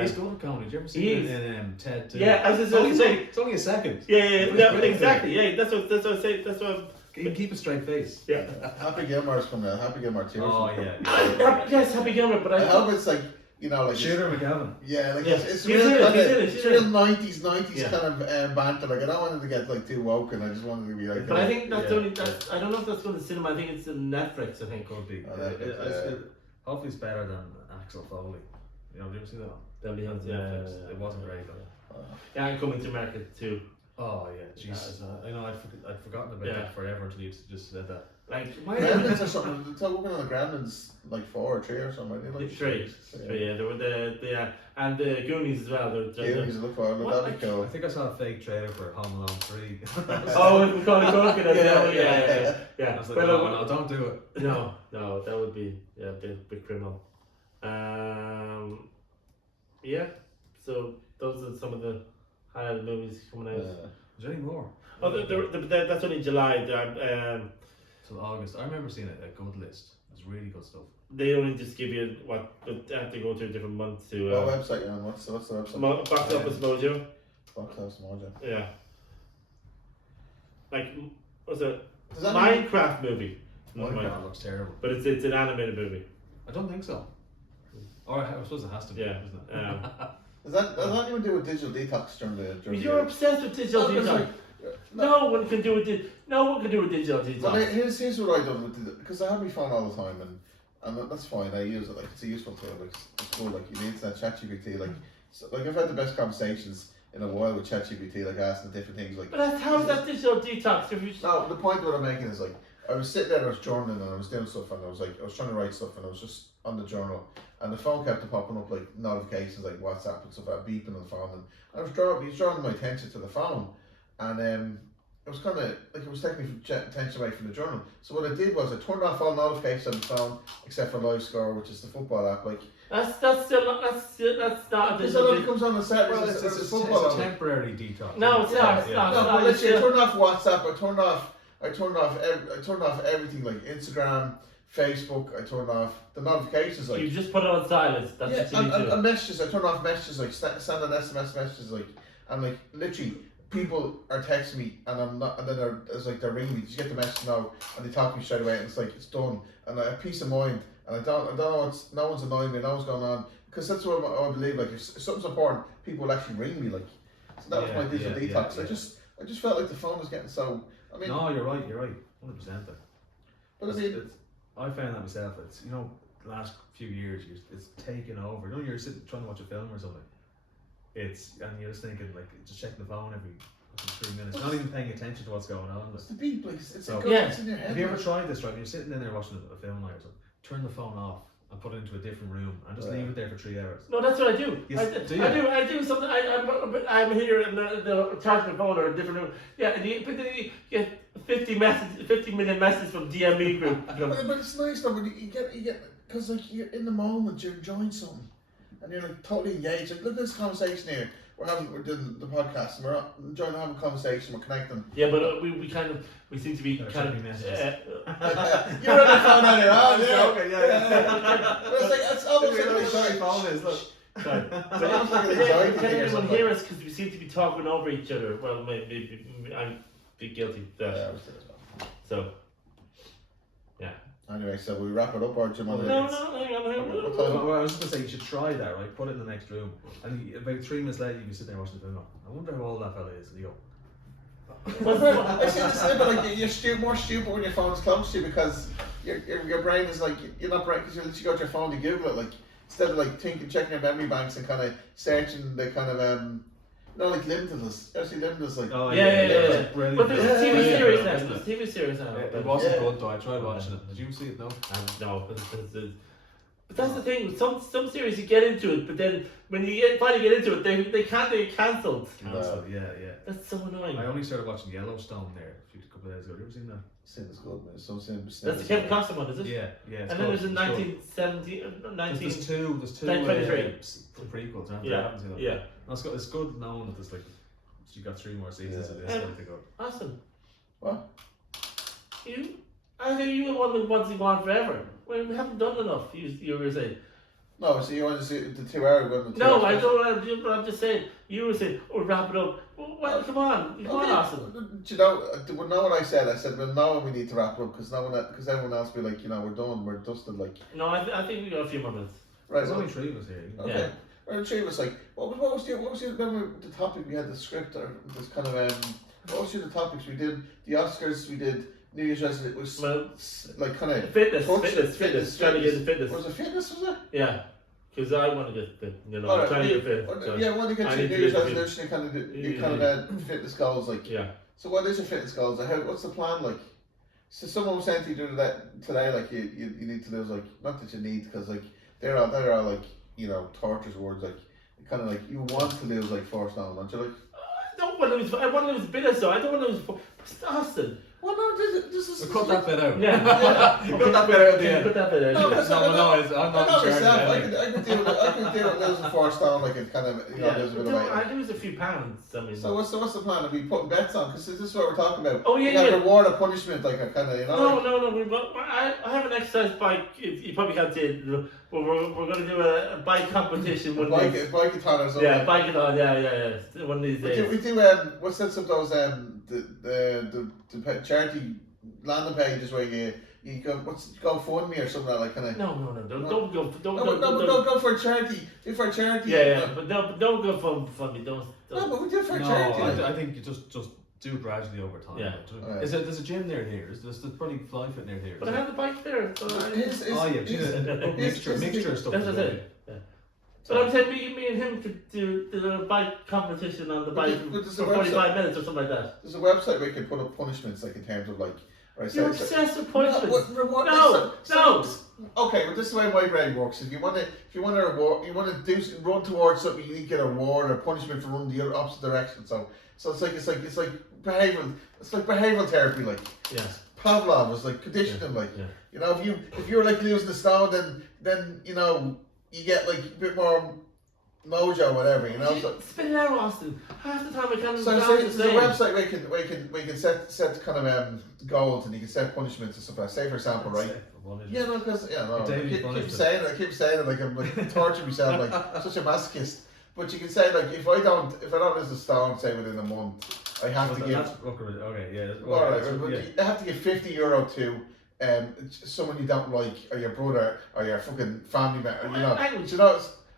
He's good at comedy. Did you ever see him in TED too? Yeah, I was just going to say. It's only a second. Yeah, exactly. Yeah, that's what I say. That's what. You can keep a straight face. Yeah. Happy Gilmore's coming out. Happy Gilmore 2. Oh yeah. Yes, Happy Gilmore. But I hope it's like like Shooter McGavin. Yeah, like it's He's real in it, kind he's of in it, it's real 90s kind of banter. Like I don't want it to get like too woke, and I just wanted to be like. But I think that's only. I don't know if that's going to cinema. I think it's in Netflix. I think could be. Netflix, Hopefully, it's better than Axel Foley. Have you ever seen that one? That'll be on Netflix. It wasn't great though. Yeah, and Coming to America too. Oh yeah, Jesus! I know I'd forgotten about that forever until you just said that. Like Gremlins or something. They're talking on the Gremlins like 4 or 3 or something. Like 3. Yeah, there were and the Goonies as well. Goonies look for that'd be cool. I think I saw a fake trailer for Home Alone 3. Oh, with Macaulay Culkin. Yeah. I was like, no, don't do it. No, that would be a bit criminal. Yeah. So those are some of the highlighted movies coming out. Is there any more? Oh, that's only July. Till August. I remember seeing a good list. It's really good stuff. They only just give you they have to go through different months to. What website you on? What's the website? Box Office Mojo. Box Office Mojo. Yeah. Like, what's it? Minecraft movie. Minecraft looks terrible. But it's an animated movie. I don't think so. Or I suppose it has to be. Yeah. Isn't it? Does that anything to do with digital detox during the You're obsessed with digital detox. No one can do with digital detox. Well, here's what I do with because I have my phone all the time and that's fine. I use it like it's a useful tool. Like it's cool. Like you need that ChatGPT. Like I've had the best conversations in a while with ChatGPT, like asking different things. Like, But how is that digital detox? no, the point what I'm making is like I was sitting there and I was journaling and I was doing stuff and I was trying to write stuff and I was just on the journal and the phone kept popping up like notifications like WhatsApp and stuff like beeping on the phone and he was drawing my attention to the phone and it was kind of like it was taking me attention away from the journal. So what I did was I turned off all notifications on the phone except for Live Score, which is the football app. Like that's not a because it only comes on the Saturday. Well, it's a temporary detox. No, it's not. No, but literally, I turned off WhatsApp. I turned off everything like Instagram, Facebook. I turned off the notifications. Like you just put it on silence. That's what you need to do. and messages. I turned off messages like sending SMS messages like and like literally. People are texting me and I'm not, and then it's like they're ringing me. Did you get the message now? And they talk to me straight away, and it's like it's done. And I have peace of mind, and I don't know what's no one's annoying me, no one's going on because that's what I believe. Like if something's important, people will actually ring me. Like so that was my digital detox. I just felt like the phone was getting so. I mean, no, you're right, 100%. But I mean, I found that myself. It's the last few years, it's taken over. You're sitting trying to watch a film or something. And you're just thinking like just checking the phone every 3 minutes, not even paying attention to what's going on. It's the beep, like it's so, it's in your head. Have you ever tried this? Right, when you're sitting in there watching a film like or something, turn the phone off and put it into a different room and just leave it there for 3 hours. No, that's what I do. I do something. I'm here and they're charging the phone or a different room. Yeah, and you get 50 minute message from DME group. But it's nice though when you get because like you're in the moment, you're enjoying something. And you're like totally engaged. Like, look at this conversation here. We're doing the podcast and we're enjoying having a conversation. We're connecting. Yeah, but we seem to be kind of. You're on the phone on your own. Yeah. Okay, yeah. But it's like it's almost like really sorry phone is look. Sorry. But almost like an enjoying Can thing or anyone something. hear us because we seem to be talking over each other? Well, maybe I'm be guilty of that. Yeah, I was thinking as well. So. Yeah. Anyway, so we wrap it up or do you want to? No, hang on. Well, I was just gonna say you should try that, right? Put it in the next room, and about 3 minutes later you can sit there watching the film. I wonder how old that fella is. And you go. I see the same, but like you're more stupid when your phone's close to you because your brain is like you're not brain because you literally got your phone to Google it like instead of like checking your memory banks and kind of searching the kind of like Limitless. Actually, Limitless like. Oh yeah. Brilliant. But there's a TV series now. There's a TV series now. It wasn't good though. I tried watching it. Did you see it? No. No. But that's the thing. Some series you get into it, but then when you finally get into it, they can't get cancelled. Cancelled. Yeah. That's so annoying. I only started watching Yellowstone there a couple of days ago. Have you ever seen that? Sin is good, man. So sin. That's the Kevin Costner one, is it? Yeah. And then there's a 1970, There's two 1923 prequels. Yeah. It's good known that there's like you got 3 more seasons of this to go. Awesome. What? I think you were one that wants to go on forever. Well, we haven't done enough. You were saying. No, so you want to see the 2 hour one? No, I don't want to do, but I'm just saying. You were saying, wrap it up. Well, come on, Austin. Do you know what I said? I said, well, now we need to wrap it up because everyone else will be like, we're done, we're dusted, like. No, I think we got a few more minutes. Right. There's only 3 of us here. Okay. Yeah. Well, 3 of us like, what was remember the topic we had the script or this kind of what was the topics we did? The Oscars, we did New Year's resolution. It was like kind of fitness. Trying to get into fitness. Was it fitness? Was it? Yeah. Because I want to get fit, right, trying to get fit. So when you get to New Year's resolution, you kind of had fitness goals, like. Yeah. So what is your fitness goals? What's the plan, like? So someone was saying to you today, like you need to lose, like, not that you need, because like they're all like torturous words, like kind of like you want to lose like 4 stone, don't you? Like. I don't want to lose. I want to lose bitter, so I don't want to lose. Austin. Well, no, this is. We'll cut that bit out. Yeah. Cut that bit out at the end. Put that bit out. I'm not in charge. I can deal with losing 4 stone, like it kind of lose a bit of weight. I lose a few pounds. I mean. So what's the plan? Are we putting bets on? Because this is what we're talking about. Oh yeah. Reward or punishment, like a kind of No. I have an exercise bike. You probably can't see it. We're going to do a bike competition one day. Bike-a-thon or something. Yeah, bike-a-thon. Yeah. One of these days. We do what's that? Some of those the charity landing pages where you go GoFundMe or something like kind of. No. Don't go for a charity. Do for a charity. Yeah. But don't go for me. Don't. No, but we do it for a charity. I think you just do gradually over time. Yeah. Right. There's a gym near here. There's probably fly fit near here. But I have the bike there. So mixture of stuff. That's it. Yeah. So I'm saying me and him could do the bike competition on the bike but for 45 minutes or something like that. There's a website where you can put up punishments, like in terms of like. Right, You're obsessed with punishments. No. No. Okay, but this is the way my brain works. If you want to reward, you want to run towards something, you need to get a reward or punishment for running the opposite direction. So it's like behavioral therapy, like. Yes. Pavlov was like conditioning, like you know, if you're like losing the stone, then you know you get like a bit more mojo, or whatever, you know. So spit it out, Austin. Half the time I can't. so there's a website where you can set kind of goals, and you can set punishments and stuff like that. Say for example, right? Yeah, no, because I keep saying it, like I'm like torturing myself, like such a masochist. But you can say like if I don't lose the stone, say within a month, I have to give. Okay, yeah. Alright, you have to give €50 to someone you don't like, or your brother, or your fucking family member. You know,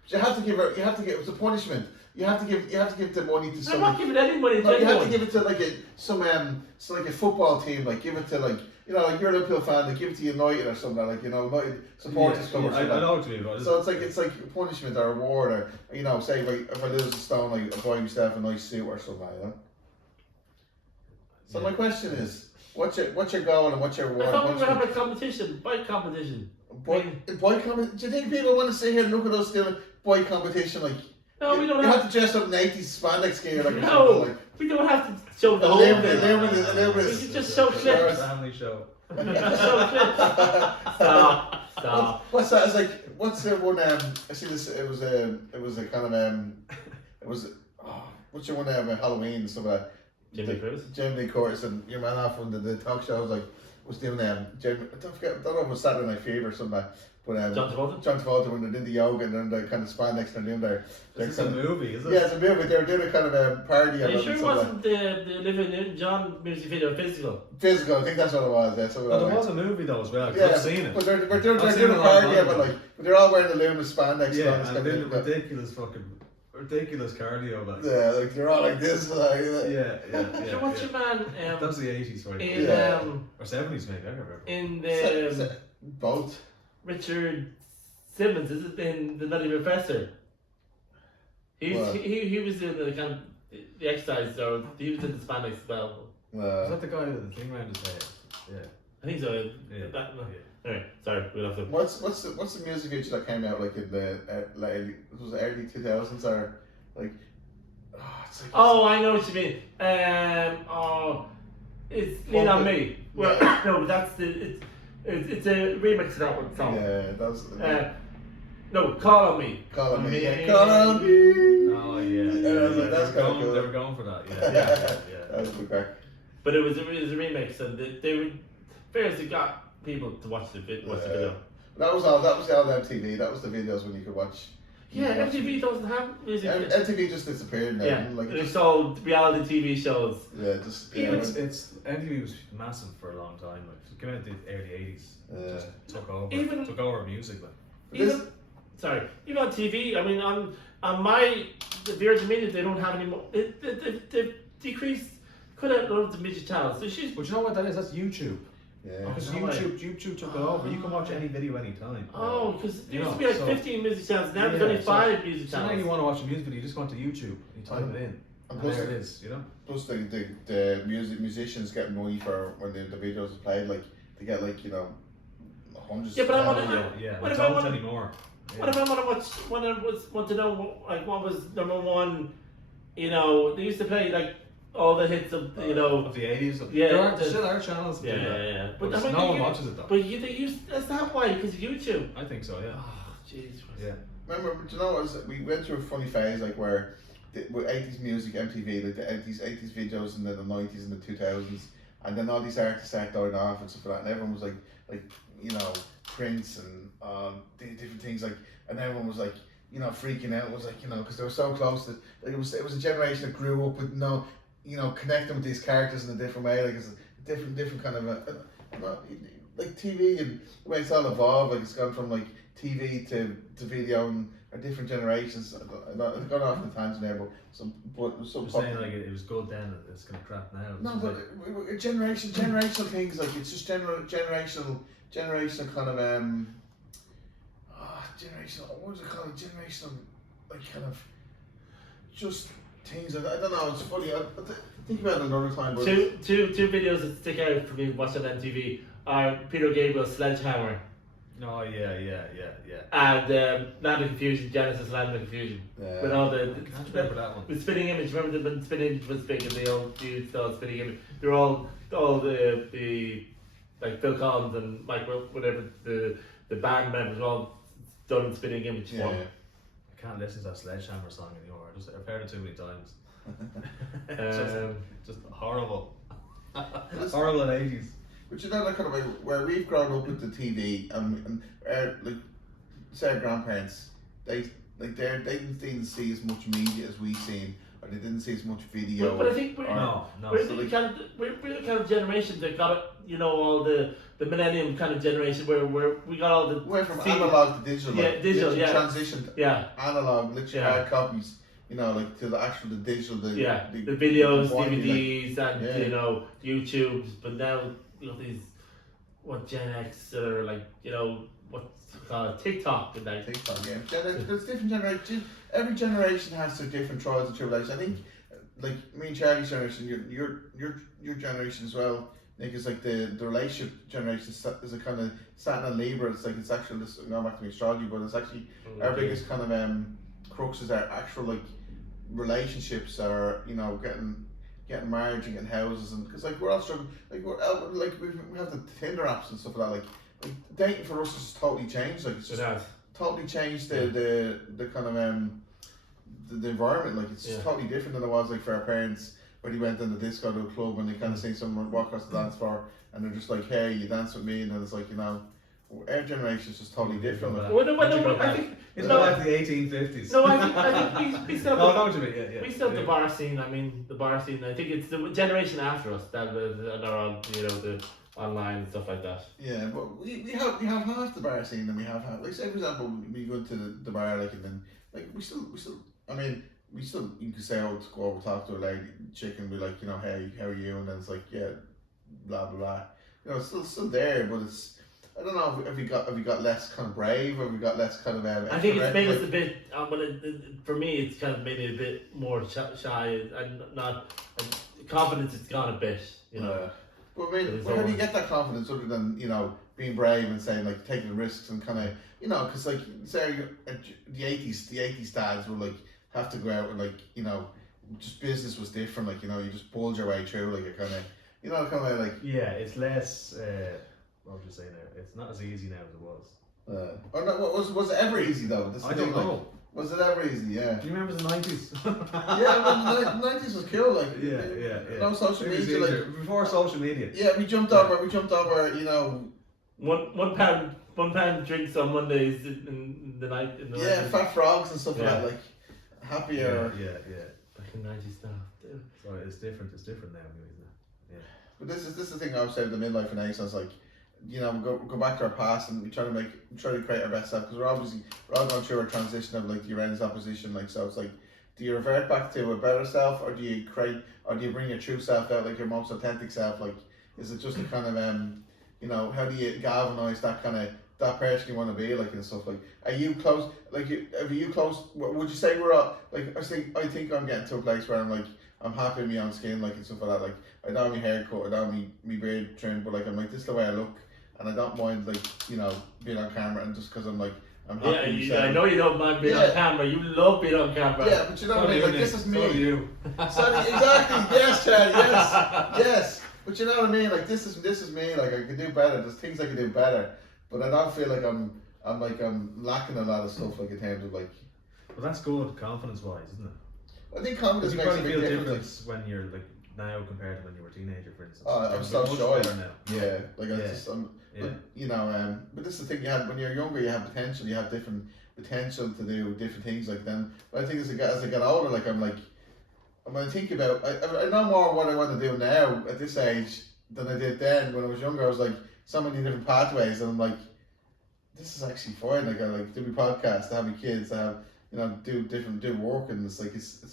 you have to give. It's a punishment. You have to give the money to someone. I'm not giving any money to anyone. You have to give it to like a football team. Like give it to like like you're a Liverpool fan. Like give it to United or something. Like United supporters club. I know what you mean. So it's like a punishment or a reward, or say if I lose a stone, like I buy myself a nice suit or something. So my question is, what's your goal and what's your reward? I thought we were going to have a competition, bike competition. Bike competition? Do you think people want to sit here and look at us doing bike competition? Like, no, we don't have to dress up in 80s spandex gear. Like, no, we don't have to show the whole thing. We can just show clips. Family show. Just show clips. Stop. What's that? It's like, what's the one? I see this. It was a kind of what's your one? Halloween and stuff like that. Jamie Curtis and your man off on the talk show was doing I don't know if it was Saturday Night Fever or something, but John Travolta when they're doing the yoga and then the kind of spandex they're doing it's a movie, is it? Yeah, it's a movie. They're doing a kind of a parody. Are you sure it wasn't the Olivia Newton-John music video, Physical? Physical, I think that's what it was. Yeah, there was a movie though as well. Yeah, I've seen it. But they're doing a parody of it, but they're all wearing the luminous spandex. Yeah, and they're doing ridiculous cardio, like. Yeah, like they're all like this, like. Yeah. So what's your man? That was the 80s, right? Or 70s, maybe. I can't remember. In the both. Richard Simmons, is it in the Nutty Professor? He was in the kind of the exercise, or he was in the spandex as well. Is that the guy with the thing around his head? Yeah. I think so. Anyway, sorry, we'll have to. What's the music video that came out like in the early 2000s or like? I know what you mean. It's Lean on Me. Well, no, that's it's a remix of that one song. Yeah, that's. No, Call on Me. Call on Me. Call on Me. Oh yeah. That's kind of cool. They were going for that. Yeah. That was the crack. But it was a remix, and they were barely got people to watch the video. That was all MTV. That was the videos when you could watch. Yeah, MTV doesn't have music. MTV just disappeared now. Yeah, it's all reality TV shows. Yeah, just. It's MTV was massive for a long time. Like, it came out in the early 80s. Just took over music. Like. Even on TV. I mean, on my Virgin Media, they don't have any more. They've decreased. Could have loads of music channels. So but you know what that is? That's YouTube. Yeah. Because YouTube took it over. You can watch any video anytime. Oh, because there used to be like 15 music channels. Now there's only 5 music channels. So now you want to watch a music video, you just go onto YouTube. You type it in. And there it is, Plus the musicians get money for when the videos are played, like they get like hundreds. Yeah, but I want to. What if I want anymore? What if I want to watch? Want to know like what was number one? They used to play like all the hits of of the 80s. Yeah, there still are channels. Yeah. But no one watches it though. But that's not why, because of YouTube. I think so. Yeah. Oh, jeez. Yeah. Remember, do you know what? We went through a funny phase where with 80s music, MTV, like the 80s videos in the 90s and the 2000s, and then all these artists started dying off and stuff like that, and everyone was like Prince and different things and everyone was freaking out. It was because they were so close that it was a generation that grew up with connecting with these characters in a different way. Like it's a different kind of like TV and the way it's all evolved. Like it's gone from like TV to video and different generations. I've gone off on a tangent there, but you're saying like it was good then, it's kind of crap now. No, but generational things, like it's just generational kind of generational. What was it called? Generational. like kind of just things. I don't know. It's funny. I think about it another time. But Two videos that stick out for me watching on MTV are Peter Gabriel's Sledgehammer. Oh yeah. And Land of Confusion, Genesis Land of Confusion. Yeah. With all I can't remember that one. the spinning image. Remember when spinning image was big and they all dudes thought spinning image. They're all the like Phil Collins and Mike whatever the band members are all done in spinning image Yeah. form. I can't listen to that Sledgehammer song anymore. I've heard it too many times. Just horrible. Horrible in the 80s. But you know that kind of way where we've grown up with the TV and like say our grandparents, they didn't see as much media as we've seen, or they didn't see as much video. But I think we're the kind of generation that got it, you know, all the millennium kind of generation where we got all the went from analog to digital. Yeah, digital. Yeah, transitioned. Yeah, Analog, literally hard copies. You know, like to the digital. The videos, quantity, DVDs, and you know, YouTubes. But now you know these Gen X that are like, you know, what's called TikTok and like TikTok. Yeah, there's different generations. Every generation has their different trials and tribulations. I think, like me and Charlie's generation, your generation as well, Nick, is like the relationship generation is a kind of Saturn and Libra. It's like it's actually this going back to astrology, but it's actually our biggest kind of crux is our actual like relationships are, you know, getting married and getting houses, and because like we're all struggling, like we have the Tinder apps and stuff like that. Like dating for us has just totally changed. Like it's just totally changed the kind of the environment. Like it's just totally different than it was like for our parents when he went in the disco to a club and they kind of see someone walk across the dance floor and they're just like, hey, you dance with me, and then it's like, you know, our generation is just totally different. Like, I think it's like the 1850s. No, I think we still have we still have the bar scene. I mean, the bar scene. I think it's the generation after us that are on, you know, the online and stuff like that. Yeah, but we have half the bar scene, and we have like, say for example, we go to the bar, like, and then like we still I mean, we still, you can say, oh, to go over talk to a lady chick and be like, you know, hey, how are you, and then it's like, yeah, blah blah blah, you know, it's still there, but it's, I don't know if we got less kind of brave, or we got less kind of I think it's made us a bit, but for me it's kind of made me a bit more shy and not confidence. It's gone a bit, you know. But I mean, how do you get that confidence other than, you know, being brave and saying, like, taking the risks and kind of, you know, because like say the 80s dads would like have to go out and, like, you know, just business was different, like, you know, you just bulge your way through, like, a kind of, you know, kind of like, yeah, it's less what would you say now? It's not as easy now as it was. or no, was it ever easy though? I don't know. Like, was it ever easy? Yeah. Do you remember the 90s? Yeah, but the 90s was cool. Like, yeah. No social media, like before social media. Yeah, we jumped over. You know, one pound drinks on Mondays in the night. In the night. Fat frogs and stuff like that. Like happier. Yeah. Back in the 90s stuff. So it's different now, isn't it? Yeah. But this is the thing I was saying, the midlife and age. So it's like, you know, we go back to our past and we try to create our best self, because we're all going through a transition of like the Uranus opposition. Like, so it's like, do you revert back to a better self, or do you bring your true self out, like your most authentic self? Like, is it just a kind of you know, how do you galvanize that kind of that person you want to be, like, and stuff? Like, are you close? Like, are you close? Would you say we're all like? I think I'm getting to a place where I'm like, I'm happy with my own skin, like, and stuff like that. Like, I don't have my hair cut, I don't have my beard trimmed, but like, I'm like, this is the way I look, and I don't mind, like, you know, being on camera, and just because I'm like, I'm happy. Yeah, I know you don't mind being on camera. You love being on camera. Yeah, but you know what I mean. Like, this is me. So do you. Exactly. Yes, Charlie. Yes. But you know what I mean. Like, this is me. Like, I could do better. There's things I could do better, but I don't feel like I'm lacking a lot of stuff, like, in terms of like. Well, that's good, confidence-wise, isn't it? I think confidence you makes a probably big feel difference. when you're like now compared to when you were a teenager, for instance. Oh, I'm so shy now. Yeah, like I just Yeah. But, you know, but this is the thing, you have when you're younger, you have potential. You have different potential to do different things like them. But I think as I get older, like, I'm like, when I think about, I know more what I want to do now at this age than I did then. When I was younger, I was like, so many different pathways, and I'm like, this is actually fine. Like, I like do my podcast, I have my kids, I have, you know, do work, and it's like it's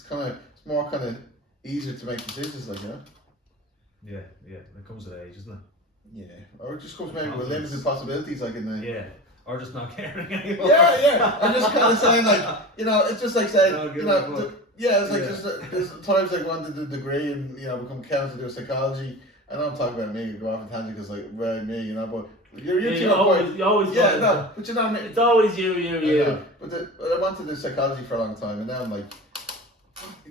more kind of easier to make decisions, like, you know. Yeah, it comes with age, isn't it? Yeah, or it just comes maybe with limited possibilities, like in the. Yeah, or just not caring anymore. Yeah. I'm just kind of saying like, it's just like saying, No, give it's a fuck. like just there's times like wanted to do a degree and become counselor, do psychology. I know I'm talking about me, go off on tangent because like about me, but you're you always yeah, no, but you know what I mean. It's always you. But I wanted to do psychology for a long time, and now I'm like,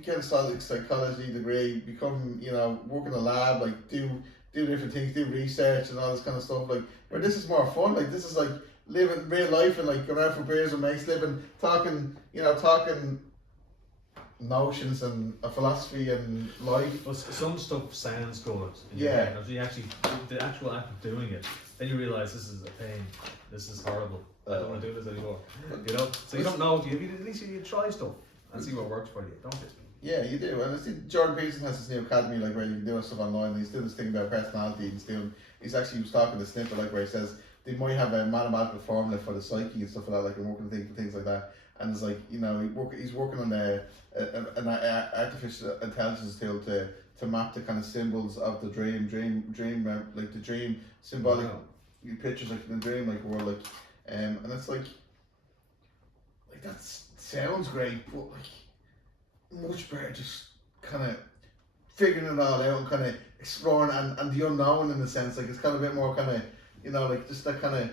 get a solid psychology degree, become work in a lab, like do different things, do research and all this kind of stuff. Like where this is more fun. Like this is like living real life and like going out for beers with mates, talking notions and philosophy and life. But some stuff sounds good. Yeah. As you actually, the actual act of doing it, then you realise this is a pain. This is horrible. I don't want to do this anymore. So you don't know. At least you try stuff and see what works for you, don't you? Yeah, you do. And I see Jordan Peterson has this new academy like where you can do stuff online. And he's doing this thing about personality. He was talking to Snippet like where he says they might have a mathematical formula for the psyche and stuff like that, like and working things like that. And it's like he's working on an artificial intelligence tool to map the kind of symbols of the dream like the dream symbolic pictures like the dream like world like and it's like that sounds great, but like much better just kind of figuring it all out and kind of exploring and the unknown in a sense. Like it's kind of a bit more kind of like just that kind of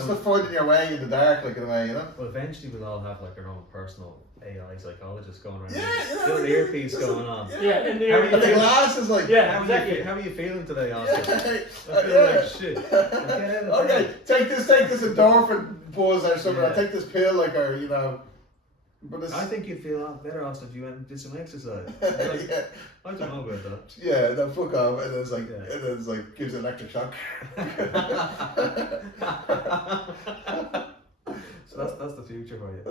still finding your way in the dark, like in a way, Well, eventually we'll all have like our own personal AI psychologist going around. Yeah, Little earpiece going on. Yeah, and the glasses like. Yeah, exactly. How are you feeling today, Oscar? Yeah, I feel like shit. Okay, take this endorphin buzz or something. Yeah. Or take this pill, like But it's, I think you'd feel a lot better, Austin, if you went and did some exercise. yeah. I don't know about that. Yeah, then fuck off, and then it's like gives an electric shock. So that's the future for you.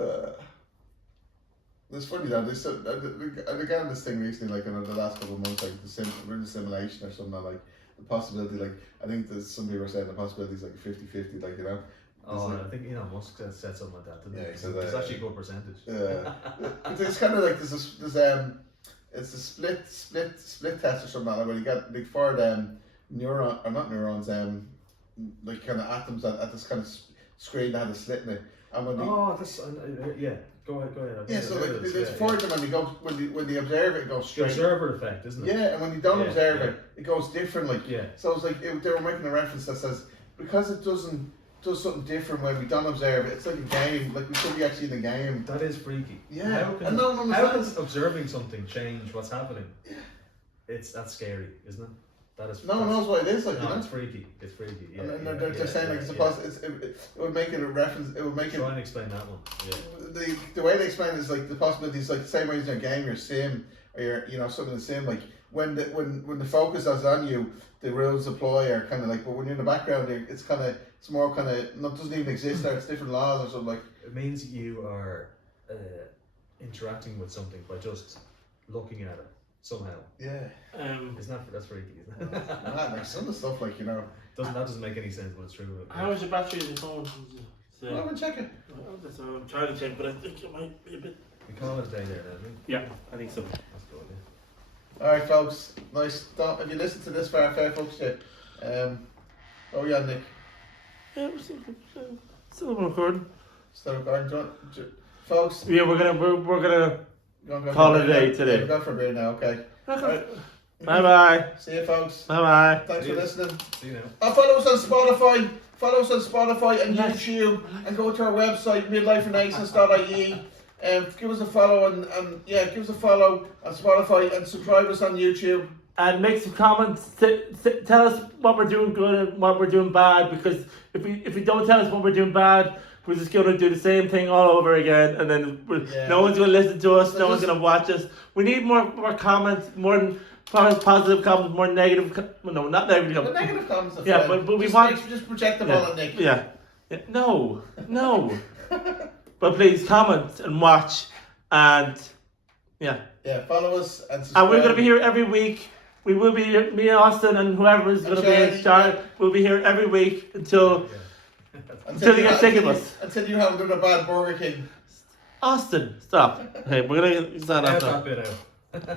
It's funny though. I began this thing recently, like in the last couple of months, like the simulation or something like the possibility. Like I think there's some people are saying the possibility is like 50-50, like Oh, I think Musk said something like that, didn't he? Yeah, he said It's actually a good percentage. Yeah, it's kind of like there's it's a split test or something like where you got like for neuron or not neurons like kind of atoms at this kind of screen that had a slit in it, and when yeah. Go ahead. Yeah, so like there's four of them, and when they observe it, it goes straight. The observer effect, isn't it? Yeah, and when you don't observe it, it goes different. Like so, it's like they were making a reference that says because it does something different when we don't observe it. It's like a game. Like we could be actually in a game. That is freaky. Yeah, how can observing something change what's happening? Yeah. That's scary, isn't it? That is. No one knows what it is. Like it's freaky. It's freaky. Yeah, and they're saying like it would make it a reference. It would make Try and explain that one. Yeah. The way they explain it is like the possibility is like the same way as in a game, your sim or your something the sim. Like when the focus is on you, the rules apply are kind of like. But when you're in the background, it's more kind of doesn't even exist there. It's different laws or something like. It means you are interacting with something by just looking at it somehow. Yeah. That's freaky, isn't it? Like some of the stuff like doesn't make any sense, but it's true. How is your battery in your phone? I'm gonna check it. That's what I'm trying to check, but I think it might be a bit. We call it a day there, don't we? Yeah, I think so. That's good. Yeah. Alright, folks. Nice. If you listen to this far, fair folks, oh yeah, Nick. Yeah, we're still recording. Still recording, folks. Yeah, we're gonna call it a day today. We're going for a beer now. Okay. Right. Bye. See you, folks. Bye. Thanks for listening. See you now. Follow us on Spotify. Follow us on Spotify and YouTube, and go to our website midliferenaissance.ie. Give us a follow give us a follow on Spotify and subscribe us on YouTube. And make some comments. Tell us what we're doing good and what we're doing bad. Because if we don't tell us what we're doing bad, we're just gonna do the same thing all over again, and then no one's gonna listen to us. No one's gonna watch us. We need more comments, more positive comments, more negative. No, not negative comments. The negative comments. Yeah, but we want just project them all on Nick. Yeah. No. But please comment and watch, and follow us and subscribe. And we're gonna be here every week. We will be here, me and Austin and whoever is gonna be here. Charlie will be here every week until you get sick of us. Until you have another bad Burger King. Austin, stop. Hey, we're gonna sign off now. Bit out.